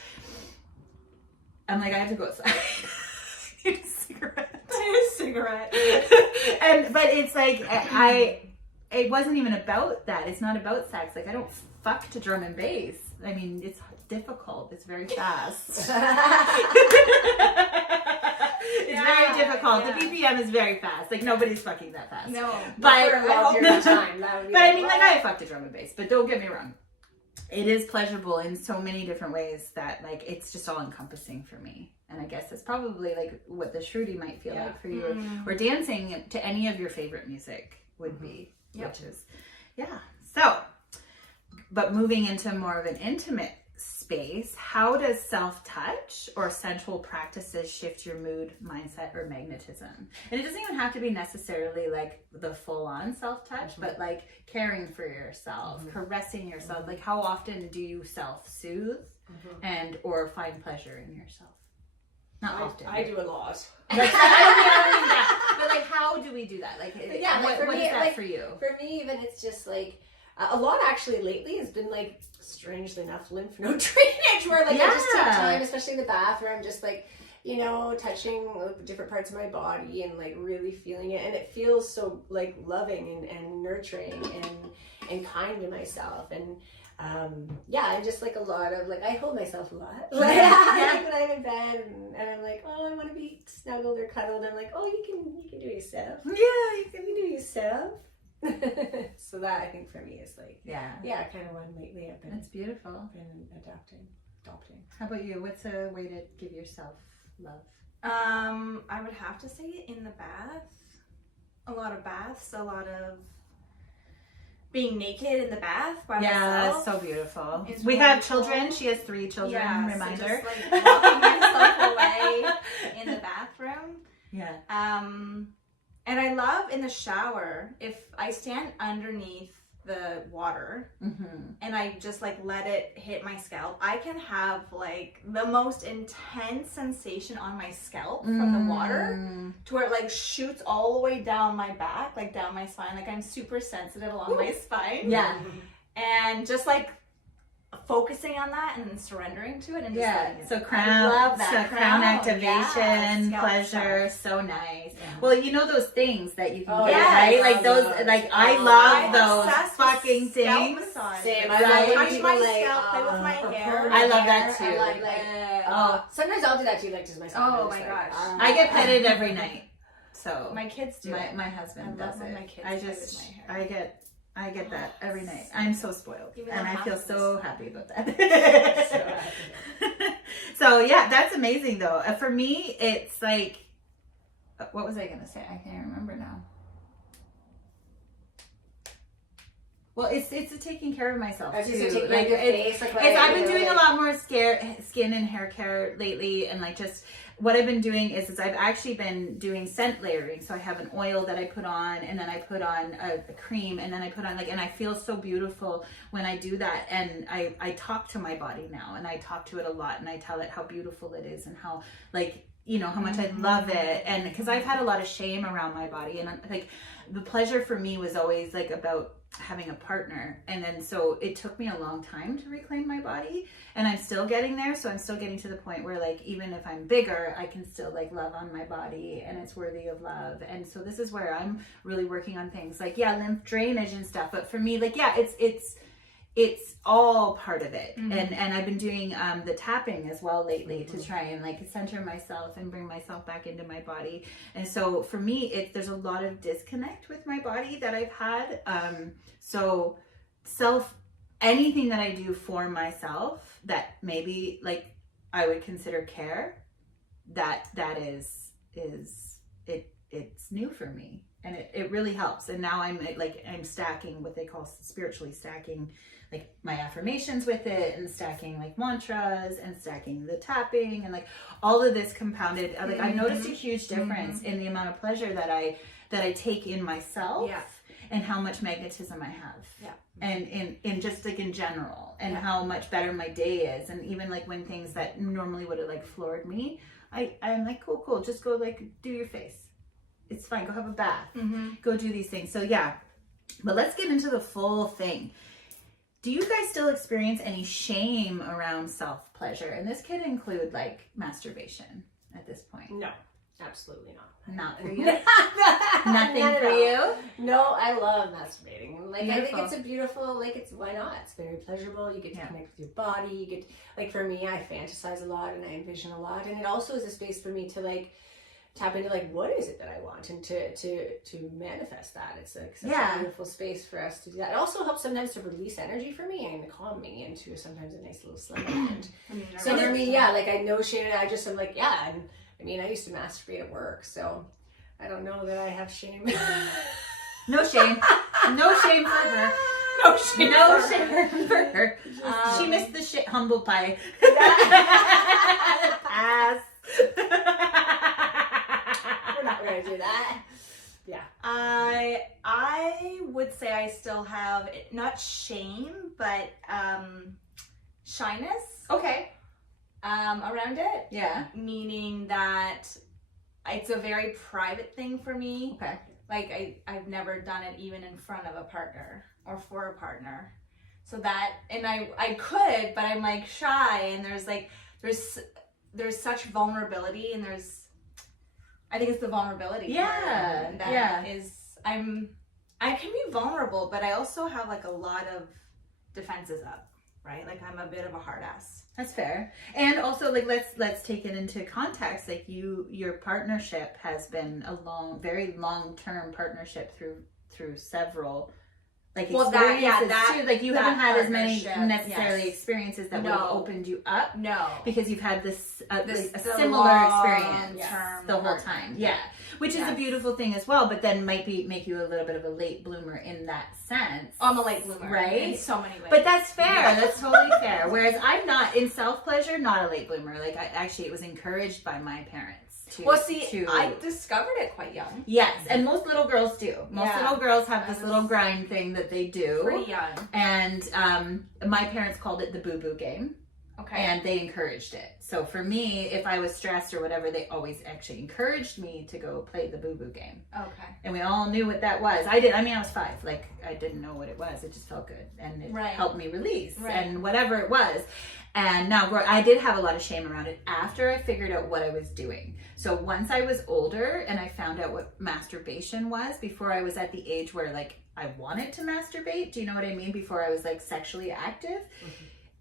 I'm like, I have to go outside. I need a cigarette. But it's like it wasn't even about that. It's not about sex. Like I don't fuck to drum and bass. I mean, it's difficult. It's very fast. It's very difficult. Yeah. The BPM is very fast. Like nobody's fucking that fast. No. But for a long period of time. That would be but I mean, like I fucked a drum and bass. But don't get me wrong. It is pleasurable in so many different ways that like it's just all encompassing for me. And I guess it's probably like what the Shruti might feel like for you, or dancing to any of your favorite music would be. Which is, yeah. So, but moving into more of an intimate space, how does self-touch or sensual practices shift your mood, mindset, or magnetism? And it doesn't even have to be necessarily like the full-on self-touch, but like caring for yourself, caressing yourself. Like how often do you self-soothe and or find pleasure in yourself? Not often. I do a lot. I don't mean that. But like, how do we do that? Like, yeah, what for me, is that like, for you? For me, even it's just like a lot actually lately has been like, strangely enough, lymph node drainage, where like I just take time, especially in the bathroom, just like, you know, touching different parts of my body and like really feeling it, and it feels so like loving and nurturing and kind to myself. And and just like a lot of like I hold myself a lot. Like, when I'm in bed and I'm like, oh, I want to be snuggled or cuddled. I'm like, oh, you can do yourself. Yeah, you can do yourself. So that I think for me is like kind of one lately I've been. That's beautiful. Been adopting. How about you? What's a way to give yourself love? I would have to say in the bath. A lot of baths, a lot of being naked in the bath by myself. Yeah, it's so beautiful. We really have children. She has 3 children. Yeah, Reminder. So just like locking myself away in the bathroom. Yeah. And I love in the shower, if I stand underneath the water and I just like let it hit my scalp, I can have like the most intense sensation on my scalp from the water to where it like shoots all the way down my back, like down my spine. Like I'm super sensitive along my spine. Yeah. And just like focusing on that and surrendering to it and just letting it. So crown, I love that. crown activation, pleasure, so nice. Well, you know those things that you can get, right? Like those, like I love those fucking things. Same. I love touch my scalp, play with my hair. I love that too. I like sometimes I'll do that too, like just myself. Oh my gosh. I get petted every night. So my kids do. My husband does it. My kids I get that every night. I'm so spoiled, and I feel so happy about that. So happy. So yeah, that's amazing though. For me, it's like, what was I gonna say? I can't remember now. Well, it's taking care of myself too. Like I've been doing a lot more skin and hair care lately, and like just what I've been doing is I've actually been doing scent layering. So I have an oil that I put on, and then I put on a cream, and then I put on and I feel so beautiful when I do that. And I talk to my body now, and I talk to it a lot, and I tell it how beautiful it is and how how much I love it. And because I've had a lot of shame around my body, and like the pleasure for me was always like about having a partner, and then so it took me a long time to reclaim my body, and I'm still getting there. So I'm still getting to the point where like even if I'm bigger, I can still like love on my body, and it's worthy of love. And so this is where I'm really working on things like lymph drainage and stuff. But for me, like it's all part of it. And I've been doing the tapping as well lately to try and like center myself and bring myself back into my body. And so for me, there's a lot of disconnect with my body that I've had. So anything that I do for myself that maybe like I would consider care, that is it's new for me, and it really helps. And now I'm stacking what they call spiritually stacking, like my affirmations with it, and stacking like mantras, and stacking the tapping, and like all of this compounded. Like I've noticed a huge difference in the amount of pleasure that I take in myself, and how much magnetism I have, and in just like in general, and how much better my day is. And even like when things that normally would have like floored me, I'm like cool, just go like do your face. It's fine. Go have a bath. Go do these things. So yeah, but let's get into the full thing. Do you guys still experience any shame around self-pleasure? And this could include like masturbation at this point. No, absolutely not. Not for you? Nothing for you? No, I love masturbating. Like Beautiful. I think it's a beautiful, why not? It's very pleasurable. You get to connect with your body. You get, like for me, I fantasize a lot and I envision a lot. And it also is a space for me to like tap into like what is it that I want, and to manifest that. It's like such a beautiful space for us to do that. It also helps sometimes to release energy for me and to calm me into sometimes a nice little slumber. So for me, like I know shame. I just am like and I mean I used to masturbate at work, so I don't know that I have shame. No shame. No shame for her. No shame. No for shame her. for her. She Um, missed the shit humble pie. Pass. We're not gonna do that. Yeah. I would say I still have not shame, but shyness Okay. around it. Yeah. Meaning that it's a very private thing for me. Okay. Like I've never done it even in front of a partner or for a partner. So that, and I could, but I'm like shy, and there's such vulnerability, and I think it's the vulnerability. Yeah. That Yeah. is, I can be vulnerable, but I also have like a lot of defenses up, right? Like I'm a bit of a hard ass. That's fair. And also, like, let's take it into context. Like your partnership has been a very long-term partnership through several experiences too. Like you haven't had as many necessarily experiences that would have opened you up. No, because you've had this a similar experience the whole time. Yeah. Which is a beautiful thing as well, but then might make you a little bit of a late bloomer in that sense. I'm a late bloomer, right? In so many ways. But that's fair. That's totally fair. Whereas I'm not, in self-pleasure, not a late bloomer. Like it was encouraged by my parents. I discovered it quite young. Yes, and most little girls do. Most little girls have this little grind thing that they do. Pretty young. And my parents called it the boo-boo game. Okay. And they encouraged it. So for me, if I was stressed or whatever, they always actually encouraged me to go play the boo-boo game. Okay. And we all knew what that was. I was 5. Like, I didn't know what it was. It just felt good. And it helped me release and whatever it was. And now I did have a lot of shame around it after I figured out what I was doing. So once I was older and I found out what masturbation was, before I was at the age where like I wanted to masturbate, do you know what I mean? Before I was like sexually active,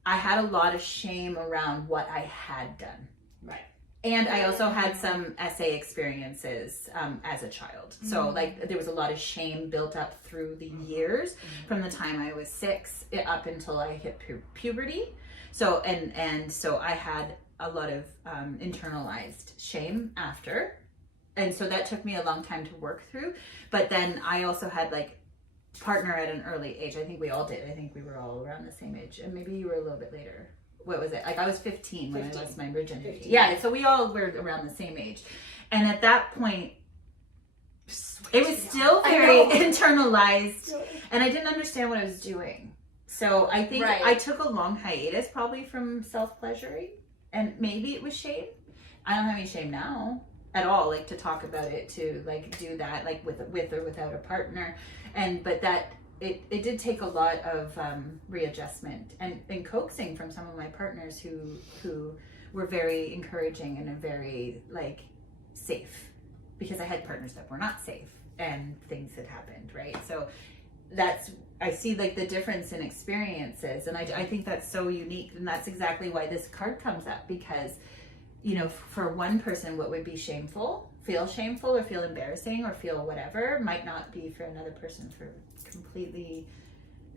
I had a lot of shame around what I had done. Right. And I also had some SA experiences as a child. So like there was a lot of shame built up through the years from the time I was 6 up until I hit puberty. So and so I had a lot of internalized shame after. And so that took me a long time to work through. But then I also had like partner at an early age. I think we all did. I think we were all around the same age. And maybe you were a little bit later. What was it? Like I was 15 when I lost my virginity. 15. Yeah, so we all were around the same age. And at that point, it was still very internalized. And I didn't understand what I was doing. So I think I took a long hiatus probably from self-pleasuring. And maybe it was shame. I don't have any shame now at all, like to talk about it, to like do that, like with or without a partner. But that it did take a lot of readjustment and coaxing from some of my partners who were very encouraging and very like safe, because I had partners that were not safe and things had happened, right? So I see like the difference in experiences, and I think that's so unique, and that's exactly why this card comes up, because you know, for one person what would be feel shameful or feel embarrassing or feel whatever might not be for another person for completely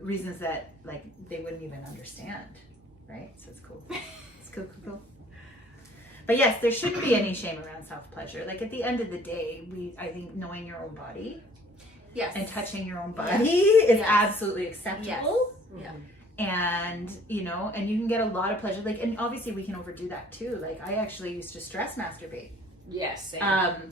reasons that like they wouldn't even understand, right? So it's cool. It's cool. But yes, there shouldn't be any shame around self-pleasure. Like at the end of the day, I think knowing your own body and touching your own body is absolutely acceptable. Yes. Yeah. And you know, and you can get a lot of pleasure, like, and obviously we can overdo that too. Like I actually used to stress masturbate. Yes, same.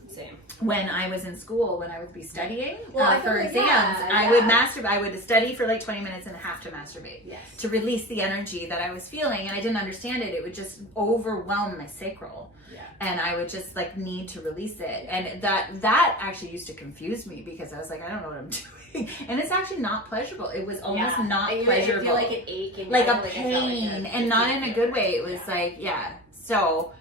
Same. When I was in school, when I would be studying for like, exams, I would masturbate. I would study for like 20 minutes and have to masturbate to release the energy that I was feeling, and I didn't understand it. It would just overwhelm my sacral. And I would just like need to release it. And that actually used to confuse me, because I was like, I don't know what I'm doing. And it's actually not pleasurable. It was almost not pleasurable. You feel like an ache and like a pain, and not in a good way. It was like, So,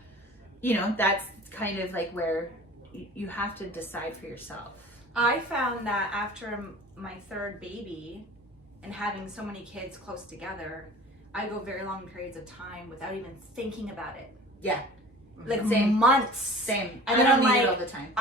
you know, that's kind of like where you have to decide for yourself. I found that after my third baby and having so many kids close together, I go very long periods of time without even thinking about it. Yeah. Like months. Same. And then I don't I'm need like, it all the time.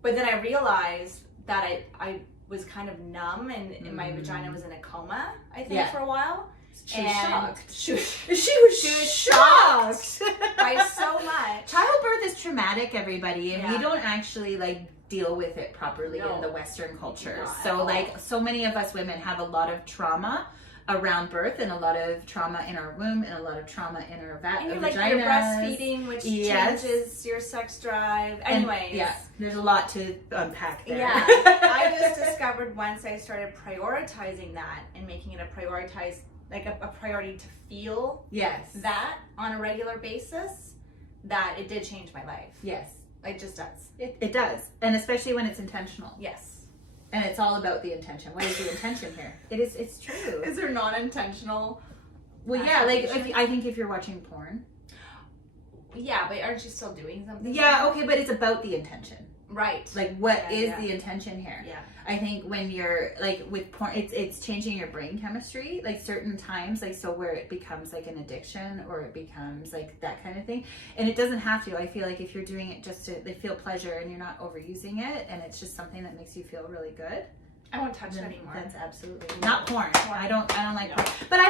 But then I realized that I was kind of numb, and my vagina was in a coma, I think, for a while. She was shocked. She was shocked by so much. Childbirth is traumatic, everybody, and we don't actually like deal with it properly in the Western culture. Not So at all. like so many of us women have a lot of trauma around birth, and a lot of trauma in our womb, and a lot of trauma in our And you're vaginas. like you're breastfeeding, which changes your sex drive. Anyways. And, yeah, there's a lot to unpack there. Yeah. I just discovered once I started prioritizing that and making it a priority to feel that on a regular basis, that it did change my life. Yes. It just does. It does. And especially when it's intentional. Yes. And it's all about the intention. What is the intention here? It's true. Is there non-intentional? Well, yeah, like I think if you're watching porn. Yeah, but aren't you still doing something? Yeah, okay, but it's about the intention. Right. Like what is the intention here? Yeah. I think when you're like with porn, it's changing your brain chemistry, like certain times, like so where it becomes like an addiction or it becomes like that kind of thing. And it doesn't have to. I feel like if you're doing it just to feel pleasure and you're not overusing it and it's just something that makes you feel really good. I won't touch it anymore. That's absolutely not porn. I don't like porn. But I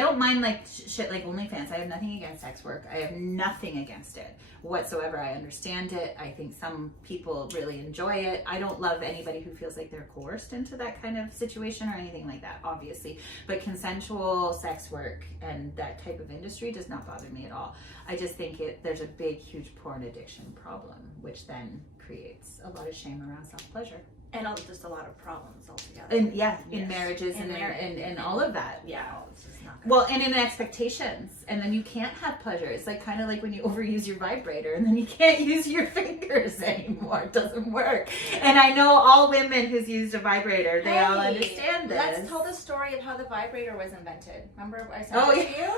don't mind like shit like OnlyFans. I have nothing against sex work. I have nothing against it whatsoever. I understand it. I think some people really enjoy it. I don't love anybody who feels like they're coerced into that kind of situation or anything like that, obviously. But consensual sex work and that type of industry does not bother me at all. I just think there's a big, huge porn addiction problem, which then creates a lot of shame around self-pleasure. And just a lot of problems altogether. And in marriages and all of that. Yeah, it's just not good. Well, and in expectations. And then you can't have pleasure. It's like kind of like when you overuse your vibrator and then you can't use your fingers anymore. It doesn't work. And I know all women who's used a vibrator, they all understand this. Let's tell the story of how the vibrator was invented. Remember I sent it to you?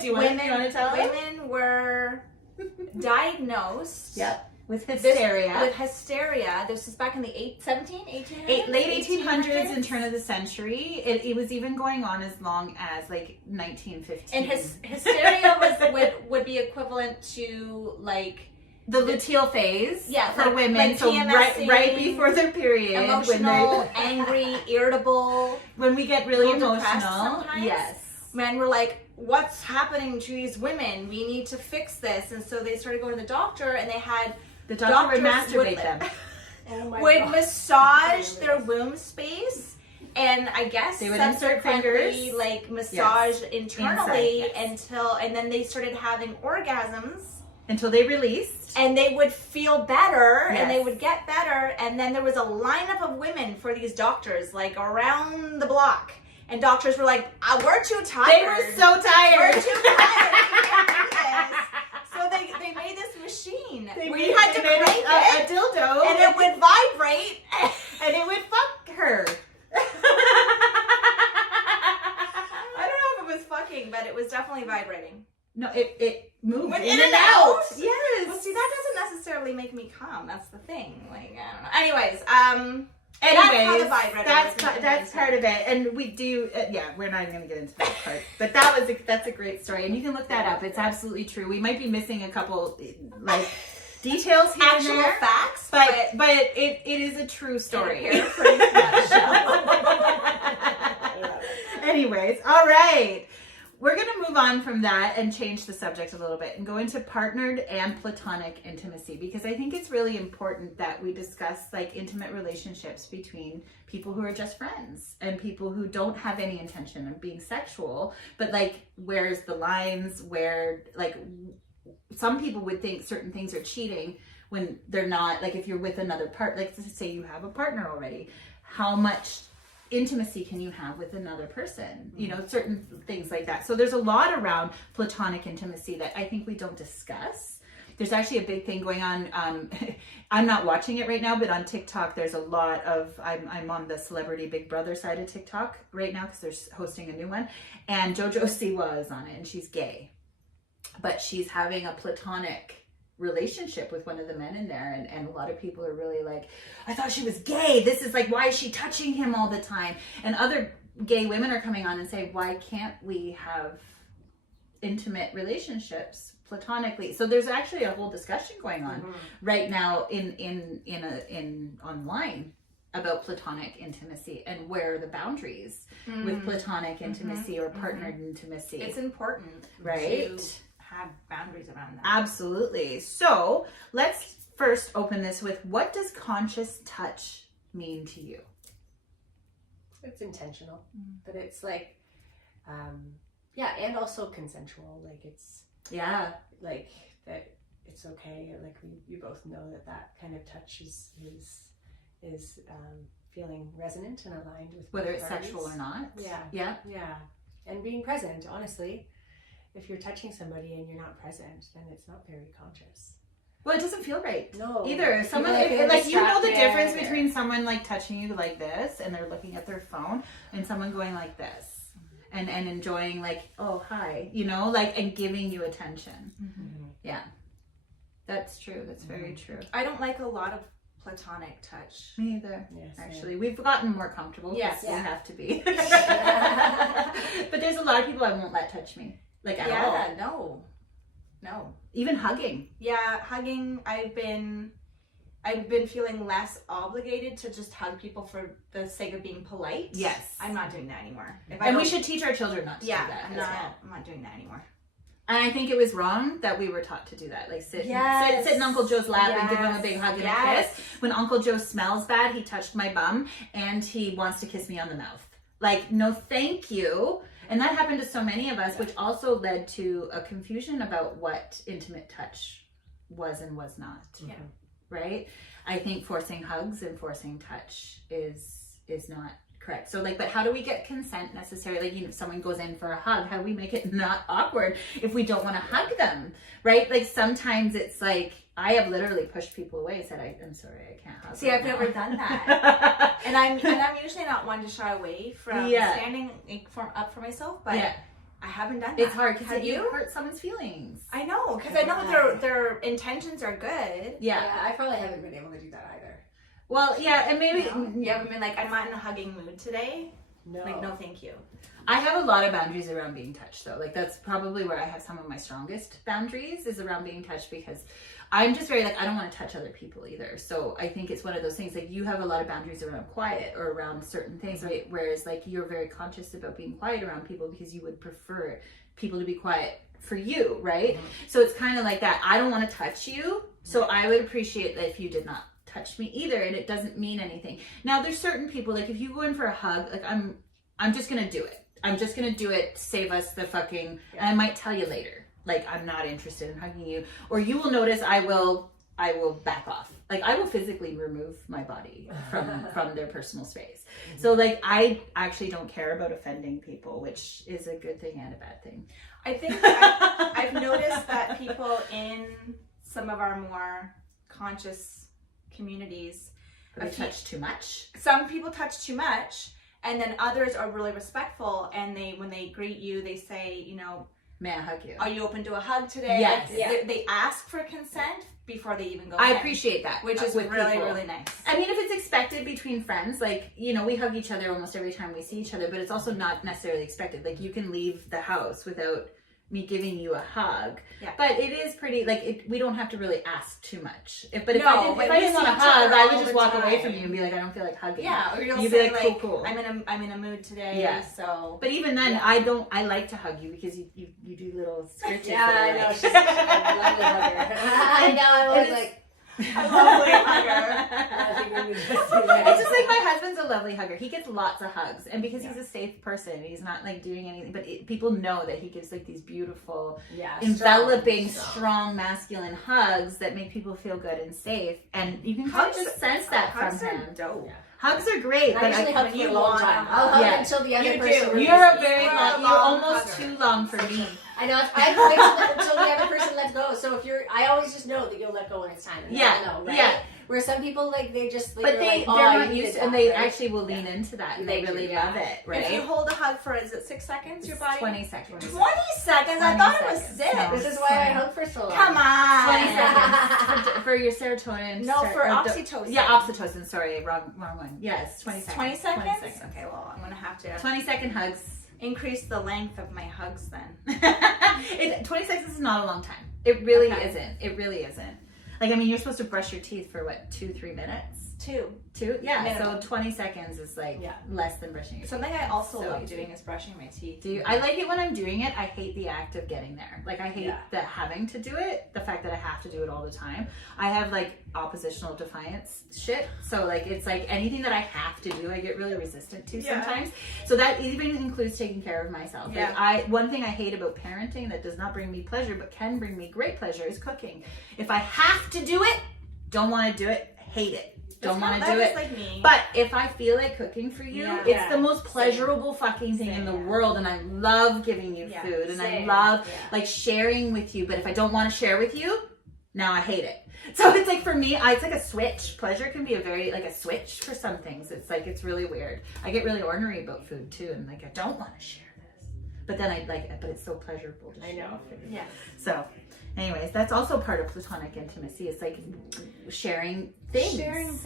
Do you want to tell it? Women were diagnosed with hysteria. With hysteria. This is back in the late 1800s and turn of the century. It was even going on as long as like 1915. And hysteria would be equivalent to like the luteal phase for women. Like so right before their period. Emotional, angry, irritable. When we get really emotional. Sometimes. Yes. Men were like, what's happening to these women? We need to fix this. And so they started going to the doctor and they had the doctor would masturbate them. Would massage their womb space, and I guess they would insert fingers, like massage internally and then they started having orgasms until they released, and they would feel better and they would get better, and then there was a lineup of women for these doctors like around the block, and doctors were like, we're too tired. They were so tired. We're too tired. We can't do this. So they made this machine. We had to crank a dildo, and it would vibrate, and it would fuck her. I don't know if it was fucking, but it was definitely vibrating. No, it moved in and out. Yes. Well, see, that doesn't necessarily make me come. That's the thing. Like, I don't know. Anyways, that's part of it, and we do. We're not even going to get into that part, but that's a great story, and you can look that up. It's absolutely true. We might be missing a couple like details here actual and there, facts, but it is a true story. Anyways, all right. We're going to move on from that and change the subject a little bit and go into partnered and platonic intimacy, because I think it's really important that we discuss like intimate relationships between people who are just friends and people who don't have any intention of being sexual, but like where's the lines where like some people would think certain things are cheating when they're not. Like if you're with another like let's say you have a partner already, how much intimacy can you have with another person, you know, certain things like that. So there's a lot around platonic intimacy that I think we don't discuss. There's actually a big thing going on. I'm not watching it right now, but on TikTok there's a lot of, I'm on the celebrity Big Brother side of TikTok right now because they're hosting a new one, and JoJo Siwa is on it, and she's gay, but she's having a platonic relationship with one of the men in there, and a lot of people are really like, I thought she was gay, this is like, why is she touching him all the time? And other gay women are coming on and say, why can't we have intimate relationships platonically? So there's actually a whole discussion going on right now in online about platonic intimacy and where are the boundaries with platonic intimacy or partnered intimacy. It's important, right? To have boundaries around that. Absolutely. So let's first open this with, what does conscious touch mean to you? It's intentional, but it's like, and also consensual. Like it's like that. It's okay. Like you both know that kind of touch is feeling resonant and aligned with whether it's parties. sexual or not. Yeah, and being present. Honestly, if you're touching somebody and you're not present, then it's not very conscious. Well, it doesn't feel right. No. Either. Someone, like, you know the difference between someone like touching you like this and they're looking at their phone, and someone going like this and enjoying, like, oh, hi, you know, like, and giving you attention. Mm-hmm. Yeah. That's true. That's very true. I don't like a lot of platonic touch. Me either. Yes, actually, we've gotten more comfortable. Yes, we have to be. Yeah. But there's a lot of people I won't let touch me, like, at all. No. Even hugging. Yeah, hugging. I've been feeling less obligated to just hug people for the sake of being polite. Yes. I'm not doing that anymore. And we should teach our children not to do that. I'm not doing that anymore. And I think it was wrong that we were taught to do that. Like sit in Uncle Joe's lap and give him a big hug and a kiss. When Uncle Joe smells bad, he touched my bum and he wants to kiss me on the mouth. Like, no thank you. And that happened to so many of us, which also led to a confusion about what intimate touch was and was not. Yeah. Right? I think forcing hugs and forcing touch is not correct. So, like, but how do we get consent necessarily? Like, you know, if someone goes in for a hug, how do we make it not awkward if we don't want to hug them? Right? Like, sometimes it's like, I have literally pushed people away, said, I'm sorry, I can't hug. See, I've never done that. and I'm usually not one to shy away from standing up for myself, but I haven't done that. It's hard because you hurt someone's feelings. I know, because I know their intentions are good. Yeah, I probably haven't been able to do that either. Well, yeah, and maybe you haven't been like, I'm not in a hugging mood today. No. Like, no, thank you. I have a lot of boundaries around being touched, though. Like, that's probably where I have some of my strongest boundaries is around being touched, because I'm just very, like, I don't want to touch other people either. So I think it's one of those things, like, you have a lot of boundaries around quiet or around certain things, right? Whereas, like, you're very conscious about being quiet around people because you would prefer people to be quiet for you, right? Mm-hmm. So it's kind of like that. I don't want to touch you, so I would appreciate that if you did not touch me either, and it doesn't mean anything. Now, there's certain people, like, if you go in for a hug, like, I'm just gonna do it. I'm just gonna do it to save us the fucking, and I might tell you later, like, I'm not interested in hugging you, or you will notice I will back off. Like, I will physically remove my body from their personal space. So, like, I actually don't care about offending people, which is a good thing and a bad thing. I think I've noticed that people in some of our more conscious communities touch too much. Some people touch too much, and then others are really respectful, and when they greet you, they say, you know, may I hug you? Are you open to a hug today? Yes. Like, they ask for consent before they even go I in, appreciate that. which is really, really nice. I mean, if it's expected between friends, like, you know, we hug each other almost every time we see each other, but it's also not necessarily expected. Like, you can leave the house without me giving you a hug. Yeah. But it is pretty, like, we don't have to really ask too much. If I didn't want a hug, I would just walk away from you and be like, I don't feel like hugging. Yeah, or you'd be say, like, cool. I'm in a mood today. Yeah. So. But even then, I like to hug you because you do little scritches. Yeah, I know. She's a lovely hugger. I know. I was like, a lovely hugger. It's just like my husband's a lovely hugger. He gets lots of hugs, and because he's a safe person, he's not like doing anything. But people know that he gives like these beautiful, enveloping, strong masculine hugs that make people feel good and safe. And you can kind of just sense that from him. Dope. Yeah. Hugs are great. I usually hug for a long time. I'll hug until the other person. You're a very long. You're almost too long for me. I know. I wait until the other person lets go. So if I always just know that you'll let go when it's time. I know, right? Yeah. Where some people they just but they're not used to, and they actually will lean into that, and they really love it. Right? If you hold a hug for 6 seconds, your body 20 seconds. 20 seconds. I thought it was 6. No, this is why I hug for so long. Come on. 20 seconds for your serotonin. No, for oxytocin. Yeah, oxytocin. Sorry, wrong one. Yes, 20 seconds. 20 seconds. 20 seconds. Okay, well, I'm gonna have to 20-second hugs. Increase the length of my hugs then. 20 seconds is not a long time. It really isn't. It really isn't. Like, I mean, you're supposed to brush your teeth for what, 2-3 minutes? 2. Yeah, Minimum. so 20 seconds is like less than brushing your teeth. Something I also So like doing is brushing my teeth. I like it when I'm doing it. I hate the act of getting there. Like I hate that having to do it, the fact that I have to do it all the time. I have like oppositional defiance shit. So like it's like anything that I have to do, I get really resistant to sometimes. So that even includes taking care of myself. Yeah. Like one thing I hate about parenting that does not bring me pleasure but can bring me great pleasure is cooking. If I have to do it, don't want to do it, hate it. Don't want to do it. Like me. But if I feel like cooking for you, it's the most pleasurable fucking thing in the world. And I love giving you food. And I love like sharing with you. But if I don't want to share with you, now I hate it. So it's like for me, it's like a switch. Pleasure can be a switch for some things. It's like, it's really weird. I get really ornery about food too. And like, I don't want to share this. But then I like it, but it's so pleasurable to share. I know. Yeah. So anyways, that's also part of platonic intimacy. It's like sharing things.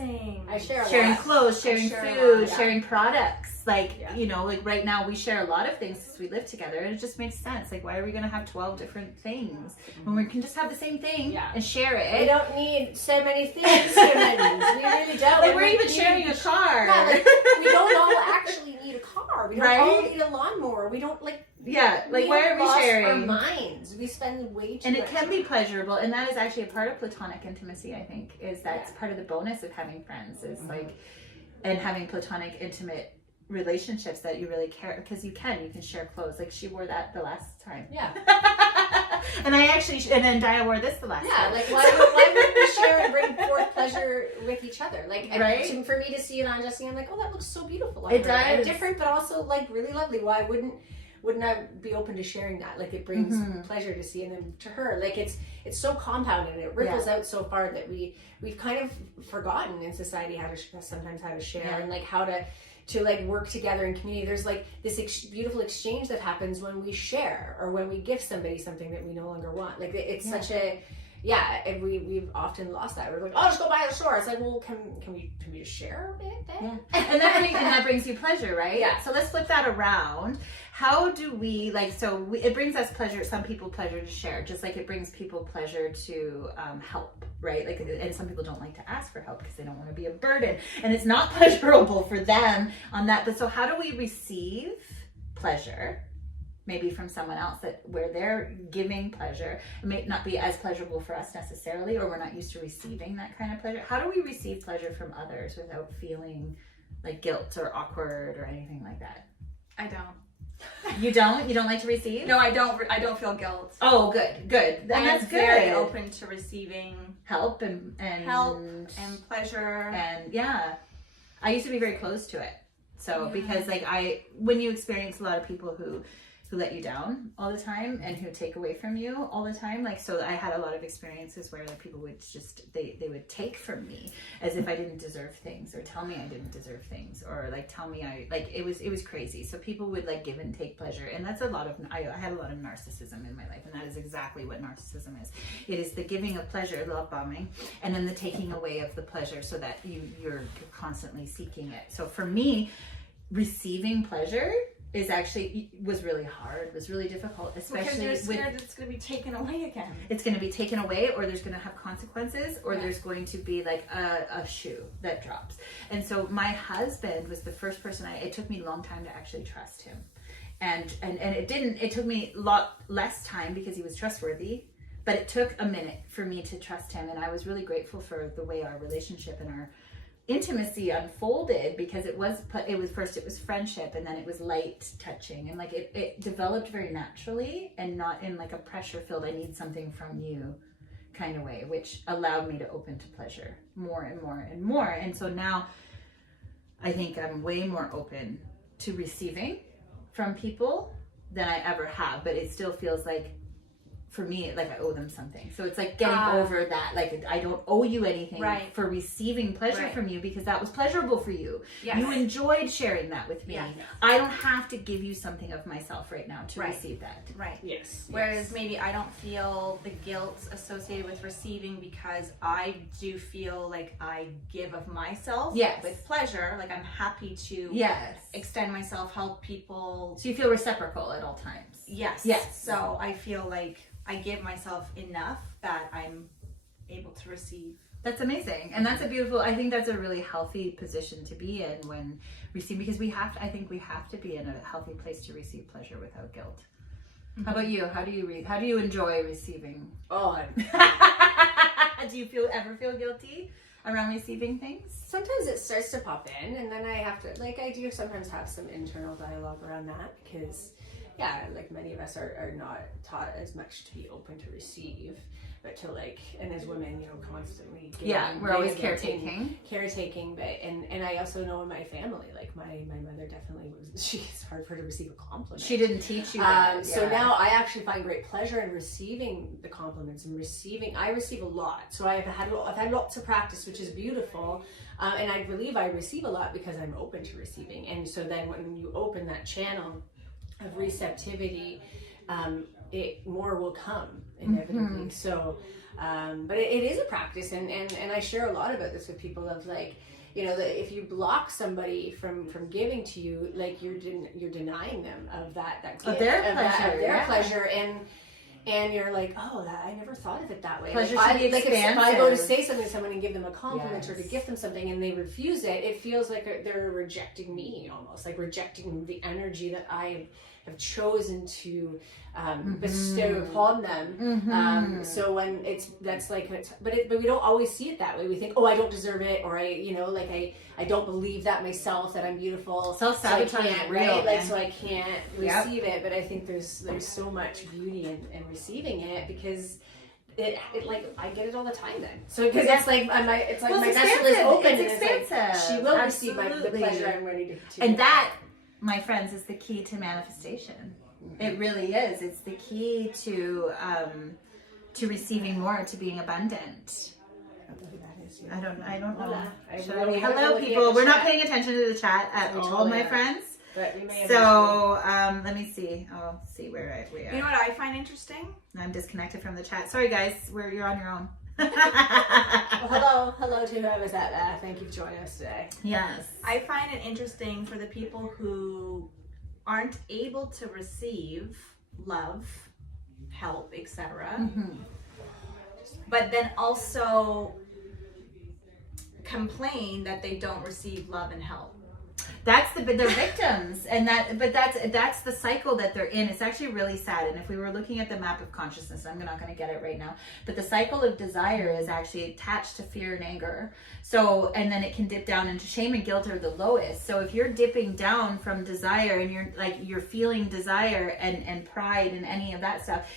I share sharing clothes, sharing food, sharing products. Like, you know, like right now we share a lot of things as we live together, and it just makes sense. Like, why are we going to have 12 different things when we can just have the same thing and share it? We don't need so many things, humans. We really don't. Like, we're even sharing a car. Yeah, like, we don't all actually need a car. We don't all need a lawnmower. We don't like. Yeah, like why are we sharing? Our minds. We spend way too and much. It can be pleasurable, and that is actually a part of platonic intimacy. I think is that's part of the bonus of having friends is like, and having platonic intimate relationships that you really care because you can share clothes. Like she wore that the last time. Yeah. And then Dia wore this the last time. Like why would we share and bring forth pleasure with each other? Like for me to see it on Jessie, I'm like, oh, that looks so beautiful. It does. And different, but also like really lovely. Why wouldn't I be open to sharing that? Like it brings pleasure to see, and then to her, like it's so compounded and it ripples out so far that we've kind of forgotten in society how to share and like how to like work together in community. There's like this beautiful exchange that happens when we share or when we give somebody something that we no longer want. Like it's such a and we've often lost that. We're like, oh, just go buy the store. It's like, well, can we just share it then? And that brings you pleasure, right? Yeah. So let's flip that around. How do we it brings us pleasure, some people pleasure to share, just like it brings people pleasure to help, right? Like, and some people don't like to ask for help because they don't want to be a burden, and it's not pleasurable for them on that. But so how do we receive pleasure? Maybe from someone else where they're giving pleasure. It may not be as pleasurable for us necessarily, or we're not used to receiving that kind of pleasure. How do we receive pleasure from others without feeling like guilt or awkward or anything like that? I don't. You don't? You don't like to receive? No, I don't. I don't feel guilt. Oh, good. And that's good. Very open to receiving help and pleasure. And I used to be very closed to it. So because like when you experience a lot of people who let you down all the time and who take away from you all the time, like, so I had a lot of experiences where like people would just they would take from me as if I didn't deserve things, or tell me I didn't deserve things, or like tell me it was crazy. So people would like give and take pleasure, and that's I had a lot of narcissism in my life, and that is exactly what narcissism is. It is the giving of pleasure, love bombing, and then the taking away of the pleasure, so that you're constantly seeking it. So for me, receiving pleasure was really hard, was really difficult, especially because you're scared it's going to be taken away again. It's going to be taken away, or there's going to have consequences, or there's going to be like a shoe that drops. And so my husband was the first person it took me a long time to actually trust him. And it took me a lot less time because he was trustworthy, but it took a minute for me to trust him. And I was really grateful for the way our relationship and our intimacy unfolded, because it was friendship, and then it was light touching, and like it developed very naturally and not in like a pressure filled I need something from you kind of way, which allowed me to open to pleasure more and more and more. And so now I think I'm way more open to receiving from people than I ever have, but it still feels like, for me, like I owe them something. So it's like getting over that. Like I don't owe you anything for receiving pleasure from you, because that was pleasurable for you. Yes. You enjoyed sharing that with me. Yes. I don't have to give you something of myself right now to receive that. Right. Yes. Whereas maybe I don't feel the guilt associated with receiving, because I do feel like I give of myself with pleasure. Like I'm happy to extend myself, help people. So you feel reciprocal at all times. Yes. So I feel like I give myself enough that I'm able to receive That's amazing. And that's a beautiful, I think that's a really healthy position to be in when receiving, because I think we have to be in a healthy place to receive pleasure without guilt. How about you? How do you enjoy receiving? Oh, Do you ever feel guilty around receiving things? sometimes it starts to pop in, and then I have to, like, I do sometimes have some internal dialogue around that, because, yeah, like many of us are not taught as much to be open to receive, but to, like, and as women, you know, constantly We're always caretaking, but and I also know in my family, like my mother definitely it's hard for her to receive a compliment. She didn't teach you that. So now I actually find great pleasure in receiving the compliments and I receive a lot, so I've had lots of practice, which is beautiful, and I believe I receive a lot because I'm open to receiving. And so then when you open that channel of receptivity, it more will come inevitably. So but it is a practice, and I share a lot about this with people of, like, you know, that if you block somebody from giving to you, like, you're denying them of that gift, of their pleasure, and you're like, oh, I never thought of it that way. Pleasure Like, should be if expansive. I go to say something to someone and give them a compliment, Yes. or to gift them something and they refuse it, it feels like they're rejecting me, almost like rejecting the energy that I have chosen to bestow upon them. So when but we don't always see it that way. We think, oh, I don't deserve it, or I don't believe that myself, that I'm beautiful. Self-sabotage is real, right? So I can't receive it. But I think there's so much beauty in receiving it, because it like I get it all the time then. So because it's like my vessel is open, it's expansive. Like, she will receive the pleasure I'm ready to. And that, my friends, is the key to manifestation. It really is. It's the key to receiving more, to being abundant. I don't know. Hello, people. We're not paying attention to the chat at all, my friends. But we may so let me see. I'll see where we are. You know what I find interesting? I'm disconnected from the chat. Sorry, guys. You're on your own. Well, hello to whoever's at that. Thank you for joining us today. Yes. I find it interesting for the people who aren't able to receive love, help, etc. But then also complain that they don't receive love and help. That's they're victims, and that's the cycle that they're in. It's actually really sad. And if we were looking at the map of consciousness, I'm not going to get it right now, but the cycle of desire is actually attached to fear and anger. So, and then it can dip down into shame and guilt are the lowest. So if you're dipping down from desire, and you're feeling desire and pride and any of that stuff,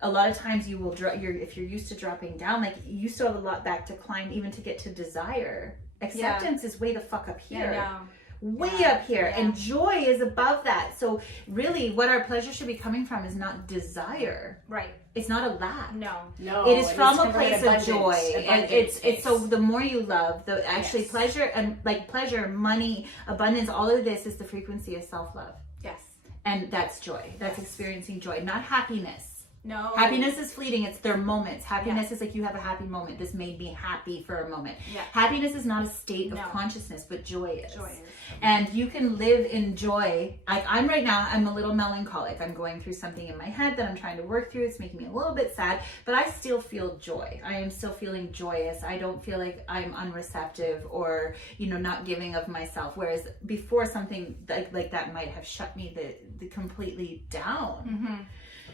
a lot of times you will if you're used to dropping down, like, you still have a lot back to climb even to get to desire. Acceptance is way the fuck up here. Yeah. Way up here, and joy is above that. So really what our pleasure should be coming from is not desire. Right. It's not a lack. No. It is from a place of joy. And Abundance. it's so the more you love, the actually Yes. pleasure, and like pleasure, money, abundance, all of this is the frequency of self-love. Yes. And that's joy. That's experiencing joy, not happiness. No. Happiness is fleeting. It's their moments. Happiness is like, you have a happy moment. This made me happy for a moment. Yeah. Happiness is not a state of No. consciousness, but joy is. Joy is. And you can live in joy. Like I'm right now, I'm a little melancholic. I'm going through something in my head that I'm trying to work through. It's making me a little bit sad, but I still feel joy. I am still feeling joyous. I don't feel like I'm unreceptive or, not giving of myself. Whereas before, something like that might have shut me the completely down.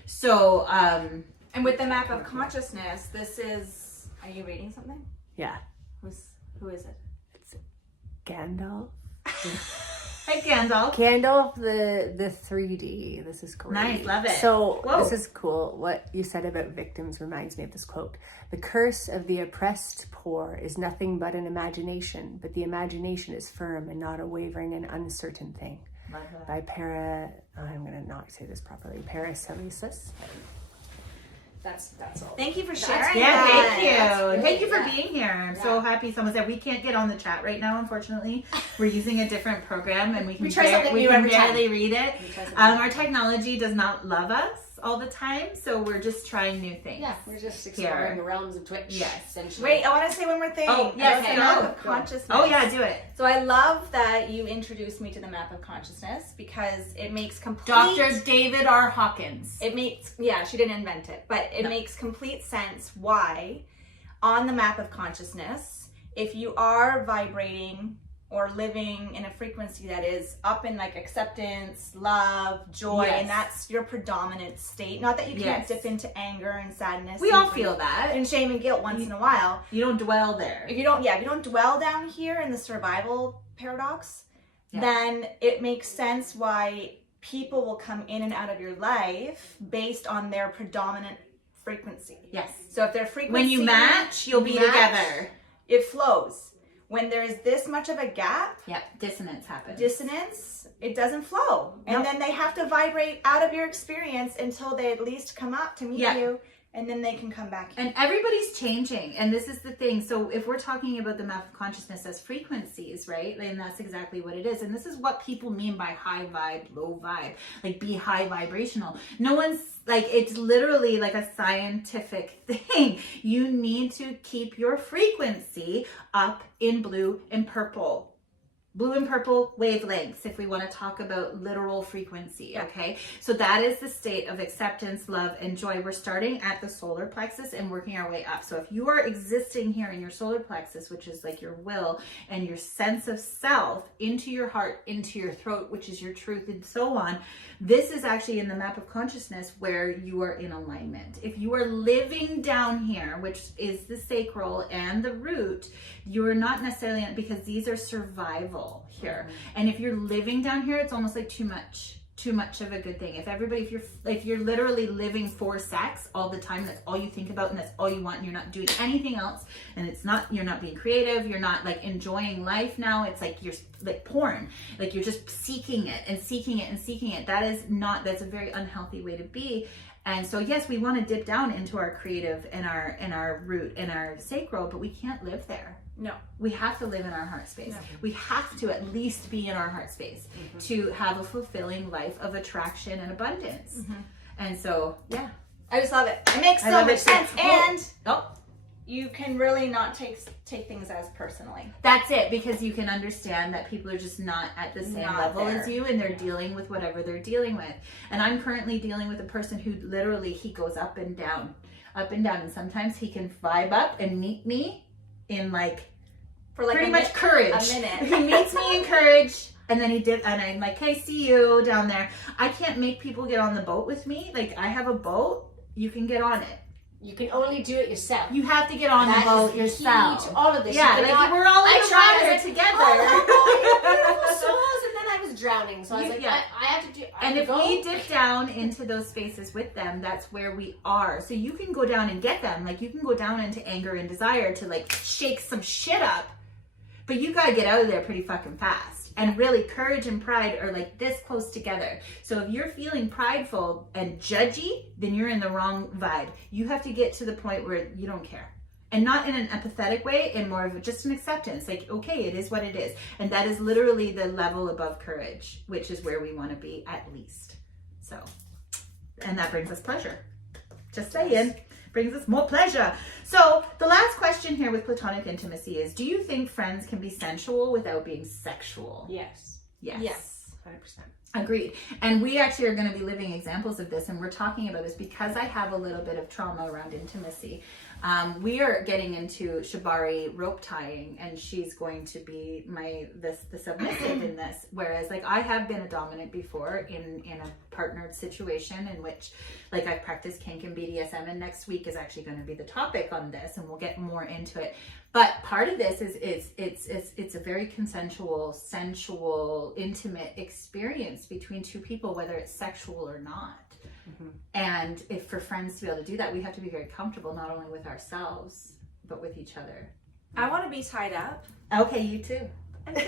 So, and with the map of consciousness, this is. Are you reading something? Yeah. Who is it? It's Gandalf. Hi, Gandalf. Gandalf, the 3D. This is great. Nice, love it. So Whoa. This is cool. What you said about victims reminds me of this quote. The curse of the oppressed poor is nothing but an imagination, but the imagination is firm and not a wavering and uncertain thing. By I'm going to not say this properly, Paracelsus. That's all. Thank you for sharing. Yeah, that. thank you. That's Thank you for great. being here. I'm so happy someone said we can't get on the chat right now, unfortunately. We're using a different program and we can try something new can every time. barely read it. Our technology does not love us all the time, so we're just trying new things. Yeah, we're just exploring the realms of Twitch. Yes. Essentially. Wait, I want to say one more thing. Oh, yes, about the go. map of consciousness. Oh yeah, do it. So I love that you introduced me to the map of consciousness because it makes complete. Dr. David R. Hawkins. It makes she didn't invent it, but it makes complete sense why on the map of consciousness, if you are vibrating or living in a frequency that is up in like acceptance, love, joy, and that's your predominant state. Not that you can't dip into anger and sadness. We all feel that. And shame and guilt once in a while. You don't dwell there. If you don't dwell down here in the survival paradox, then it makes sense why people will come in and out of your life based on their predominant frequency. Yes. So if their frequency, when you match, you'll be together. It flows. When there is this much of a gap, dissonance happens. It doesn't flow. And then they have to vibrate out of your experience until they at least come up to meet you, and then they can come back. And everybody's changing. And this is the thing. So if we're talking about the map of consciousness as frequencies, right? And that's exactly what it is. And this is what people mean by high vibe, low vibe. Like, be high vibrational. No one's like, it's literally like a scientific thing. You need to keep your frequency up in blue and purple. Blue and purple wavelengths, if we want to talk about literal frequency, okay? So that is the state of acceptance, love, and joy. We're starting at the solar plexus and working our way up. So if you are existing here in your solar plexus, which is like your will and your sense of self, into your heart, into your throat, which is your truth, and so on, this is actually in the map of consciousness where you are in alignment. If you are living down here, which is the sacral and the root, you are not necessarily, because these are survival here. And if you're living down here, it's almost like too much of a good thing. If you're literally living for sex all the time, that's all you think about and that's all you want, and you're not doing anything else, and you're not being creative, you're not like enjoying life now, it's like you're like porn, like you're just seeking it and seeking it and seeking it. That's a very unhealthy way to be. And so yes, we want to dip down into our creative and our root and our sacral, but we can't live there. No. We have to live in our heart space. No. We have to at least be in our heart space to have a fulfilling life of attraction and abundance. And so, I just love it. It makes so much sense. And you can really not take things as personally. That's it, because you can understand that people are just not at the same level as you, and they're dealing with whatever they're dealing with. And I'm currently dealing with a person who literally, he goes up and down, and sometimes he can vibe up and meet me in for pretty much courage. A minute. He meets me in courage, and then and I'm like, hey, see you down there. I can't make people get on the boat with me. Like, I have a boat, you can get on it. You can only do it yourself. You have to get on the boat yourself. Key to all of this. Yeah, we're all in the water together. Oh, beautiful souls, and then I was drowning, so I was like, I have to do. And if we dip down into those spaces with them, that's where we are. So you can go down and get them. Like, you can go down into anger and desire to like shake some shit up, but you gotta get out of there pretty fucking fast. And really, courage and pride are like this close together. So if you're feeling prideful and judgy, then you're in the wrong vibe. You have to get to the point where you don't care. And not in an empathetic way, and more of just an acceptance. Like, okay, it is what it is. And that is literally the level above courage, which is where we want to be at least. So, and that brings us pleasure. Just saying. Brings us more pleasure. So the last question here with platonic intimacy is, do you think friends can be sensual without being sexual? Yes. 100%. Agreed. And we actually are going to be living examples of this, and we're talking about this because I have a little bit of trauma around intimacy. We are getting into shibari rope tying, and she's going to be the submissive in this. Whereas, like, I have been a dominant before in a partnered situation in which, like, I've practiced kink and BDSM, and next week is actually going to be the topic on this, and we'll get more into it. But part of this is it's a very consensual, sensual, intimate experience between two people, whether it's sexual or not. And if for friends to be able to do that, we have to be very comfortable, not only with ourselves, but with each other. I want to be tied up. Okay, you too. I'll tie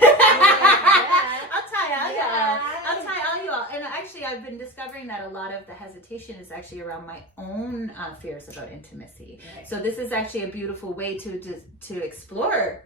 all you all. And actually, I've been discovering that a lot of the hesitation is actually around my own fears about intimacy. Right. So this is actually a beautiful way to explore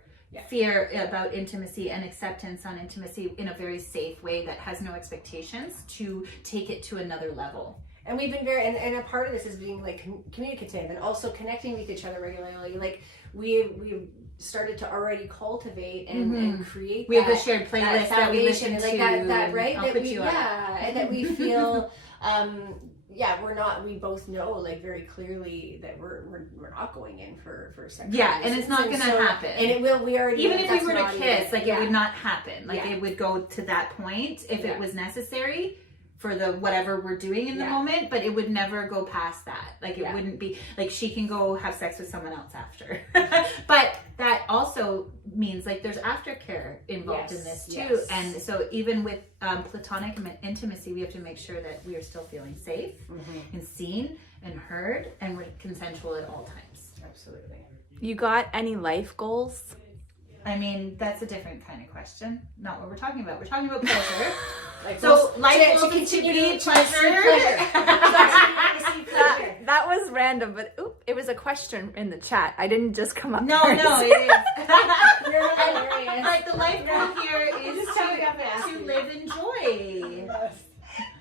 fear about intimacy and acceptance on intimacy in a very safe way that has no expectations, to take it to another level. And we've been very, and a part of this is being like communicative and also connecting with each other regularly. Like we've started to already cultivate and create. We have a shared playlist that we listen to. Like that, right? I'll put you on. And that we feel, we both know like very clearly that we're not going in for sexual and it's not gonna happen. And we already even if we were to kiss, like it would not happen. Like Yeah. it would go to that point if it was necessary for the whatever we're doing in the moment, but it would never go past that. Like it wouldn't be like she can go have sex with someone else after. But that also means like there's aftercare involved in this too. And so even with platonic intimacy, we have to make sure that we are still feeling safe and seen and heard, and we're consensual at all times. Absolutely. You got any life goals? I mean, that's a different kind of question. Not what we're talking about. We're talking about pleasure. Like, So life to will continue be to pleasure. That was random, but it was a question in the chat. I didn't just come up No, first. it is. You're hilarious. But the life goal here is to live in joy.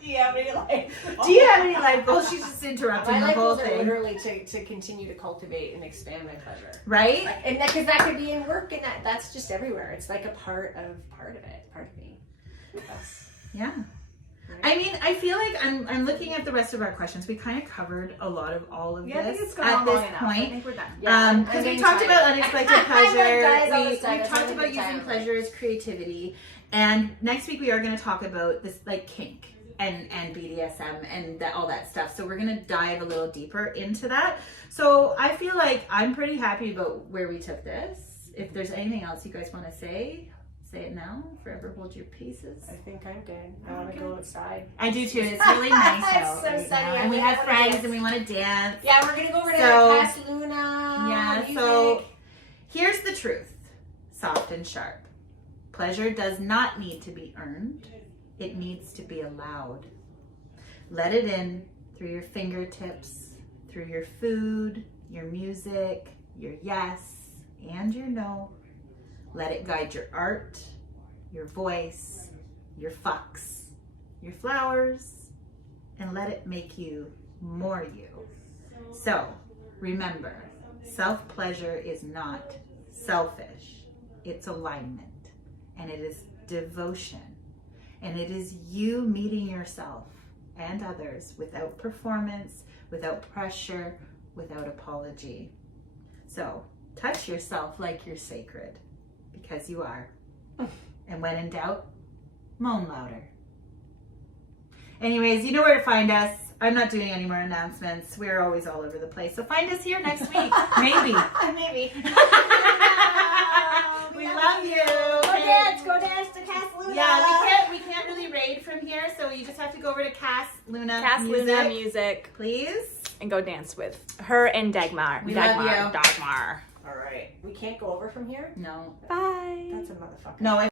Do you have any life? Do you have any life goals? She's just interrupting My the life whole goals are thing. literally to continue to cultivate and expand my pleasure. Right? And because that could be in work, and that's just everywhere. It's like a part of it, part of me. Yeah. I mean, I feel like I'm looking at the rest of our questions. We kind of covered a lot of all of Yeah, I think this it's gone at long this enough. I point. think we're done. Because we talked about unexpected I'm pleasure. dying all We the time. That's talked what about I'm using dying. pleasure as creativity. And next week we are going to talk about this like kink and BDSM and all that stuff. So we're going to dive a little deeper into that. So I feel like I'm pretty happy about where we took this. If there's anything else you guys want to say it now. Forever hold your pieces. I think I'm good. I want to go outside. I do too. It's really nice It's out so right sunny. now. I And we really have wanna friends dance. and we want to dance. Yeah, we're gonna go over to So- Casa Luna. Yeah, music. so here's the truth. Soft and sharp. Pleasure does not need to be earned. It needs to be allowed. Let it in through your fingertips, through your food, your music, your yes, and your no. Let it guide your art, your voice, your fucks, your flowers, and let it make you more you. So, remember, self-pleasure is not selfish. It's alignment, and it is devotion, and it is you meeting yourself and others without performance, without pressure, without apology. So, touch yourself like you're sacred, because you are. And when in doubt, moan louder. Anyways, you know where to find us. I'm not doing any more announcements. We're always all over the place. So find us here next week. Maybe. Maybe. We love you. Go dance to Casa Luna. Yeah, we can't really raid from here, so you just have to go over to Cass Luna Music, please. and go dance with her and Dagmar. We love you. Dagmar. All right. We can't go over from here. No. Bye. That's a motherfucker. No,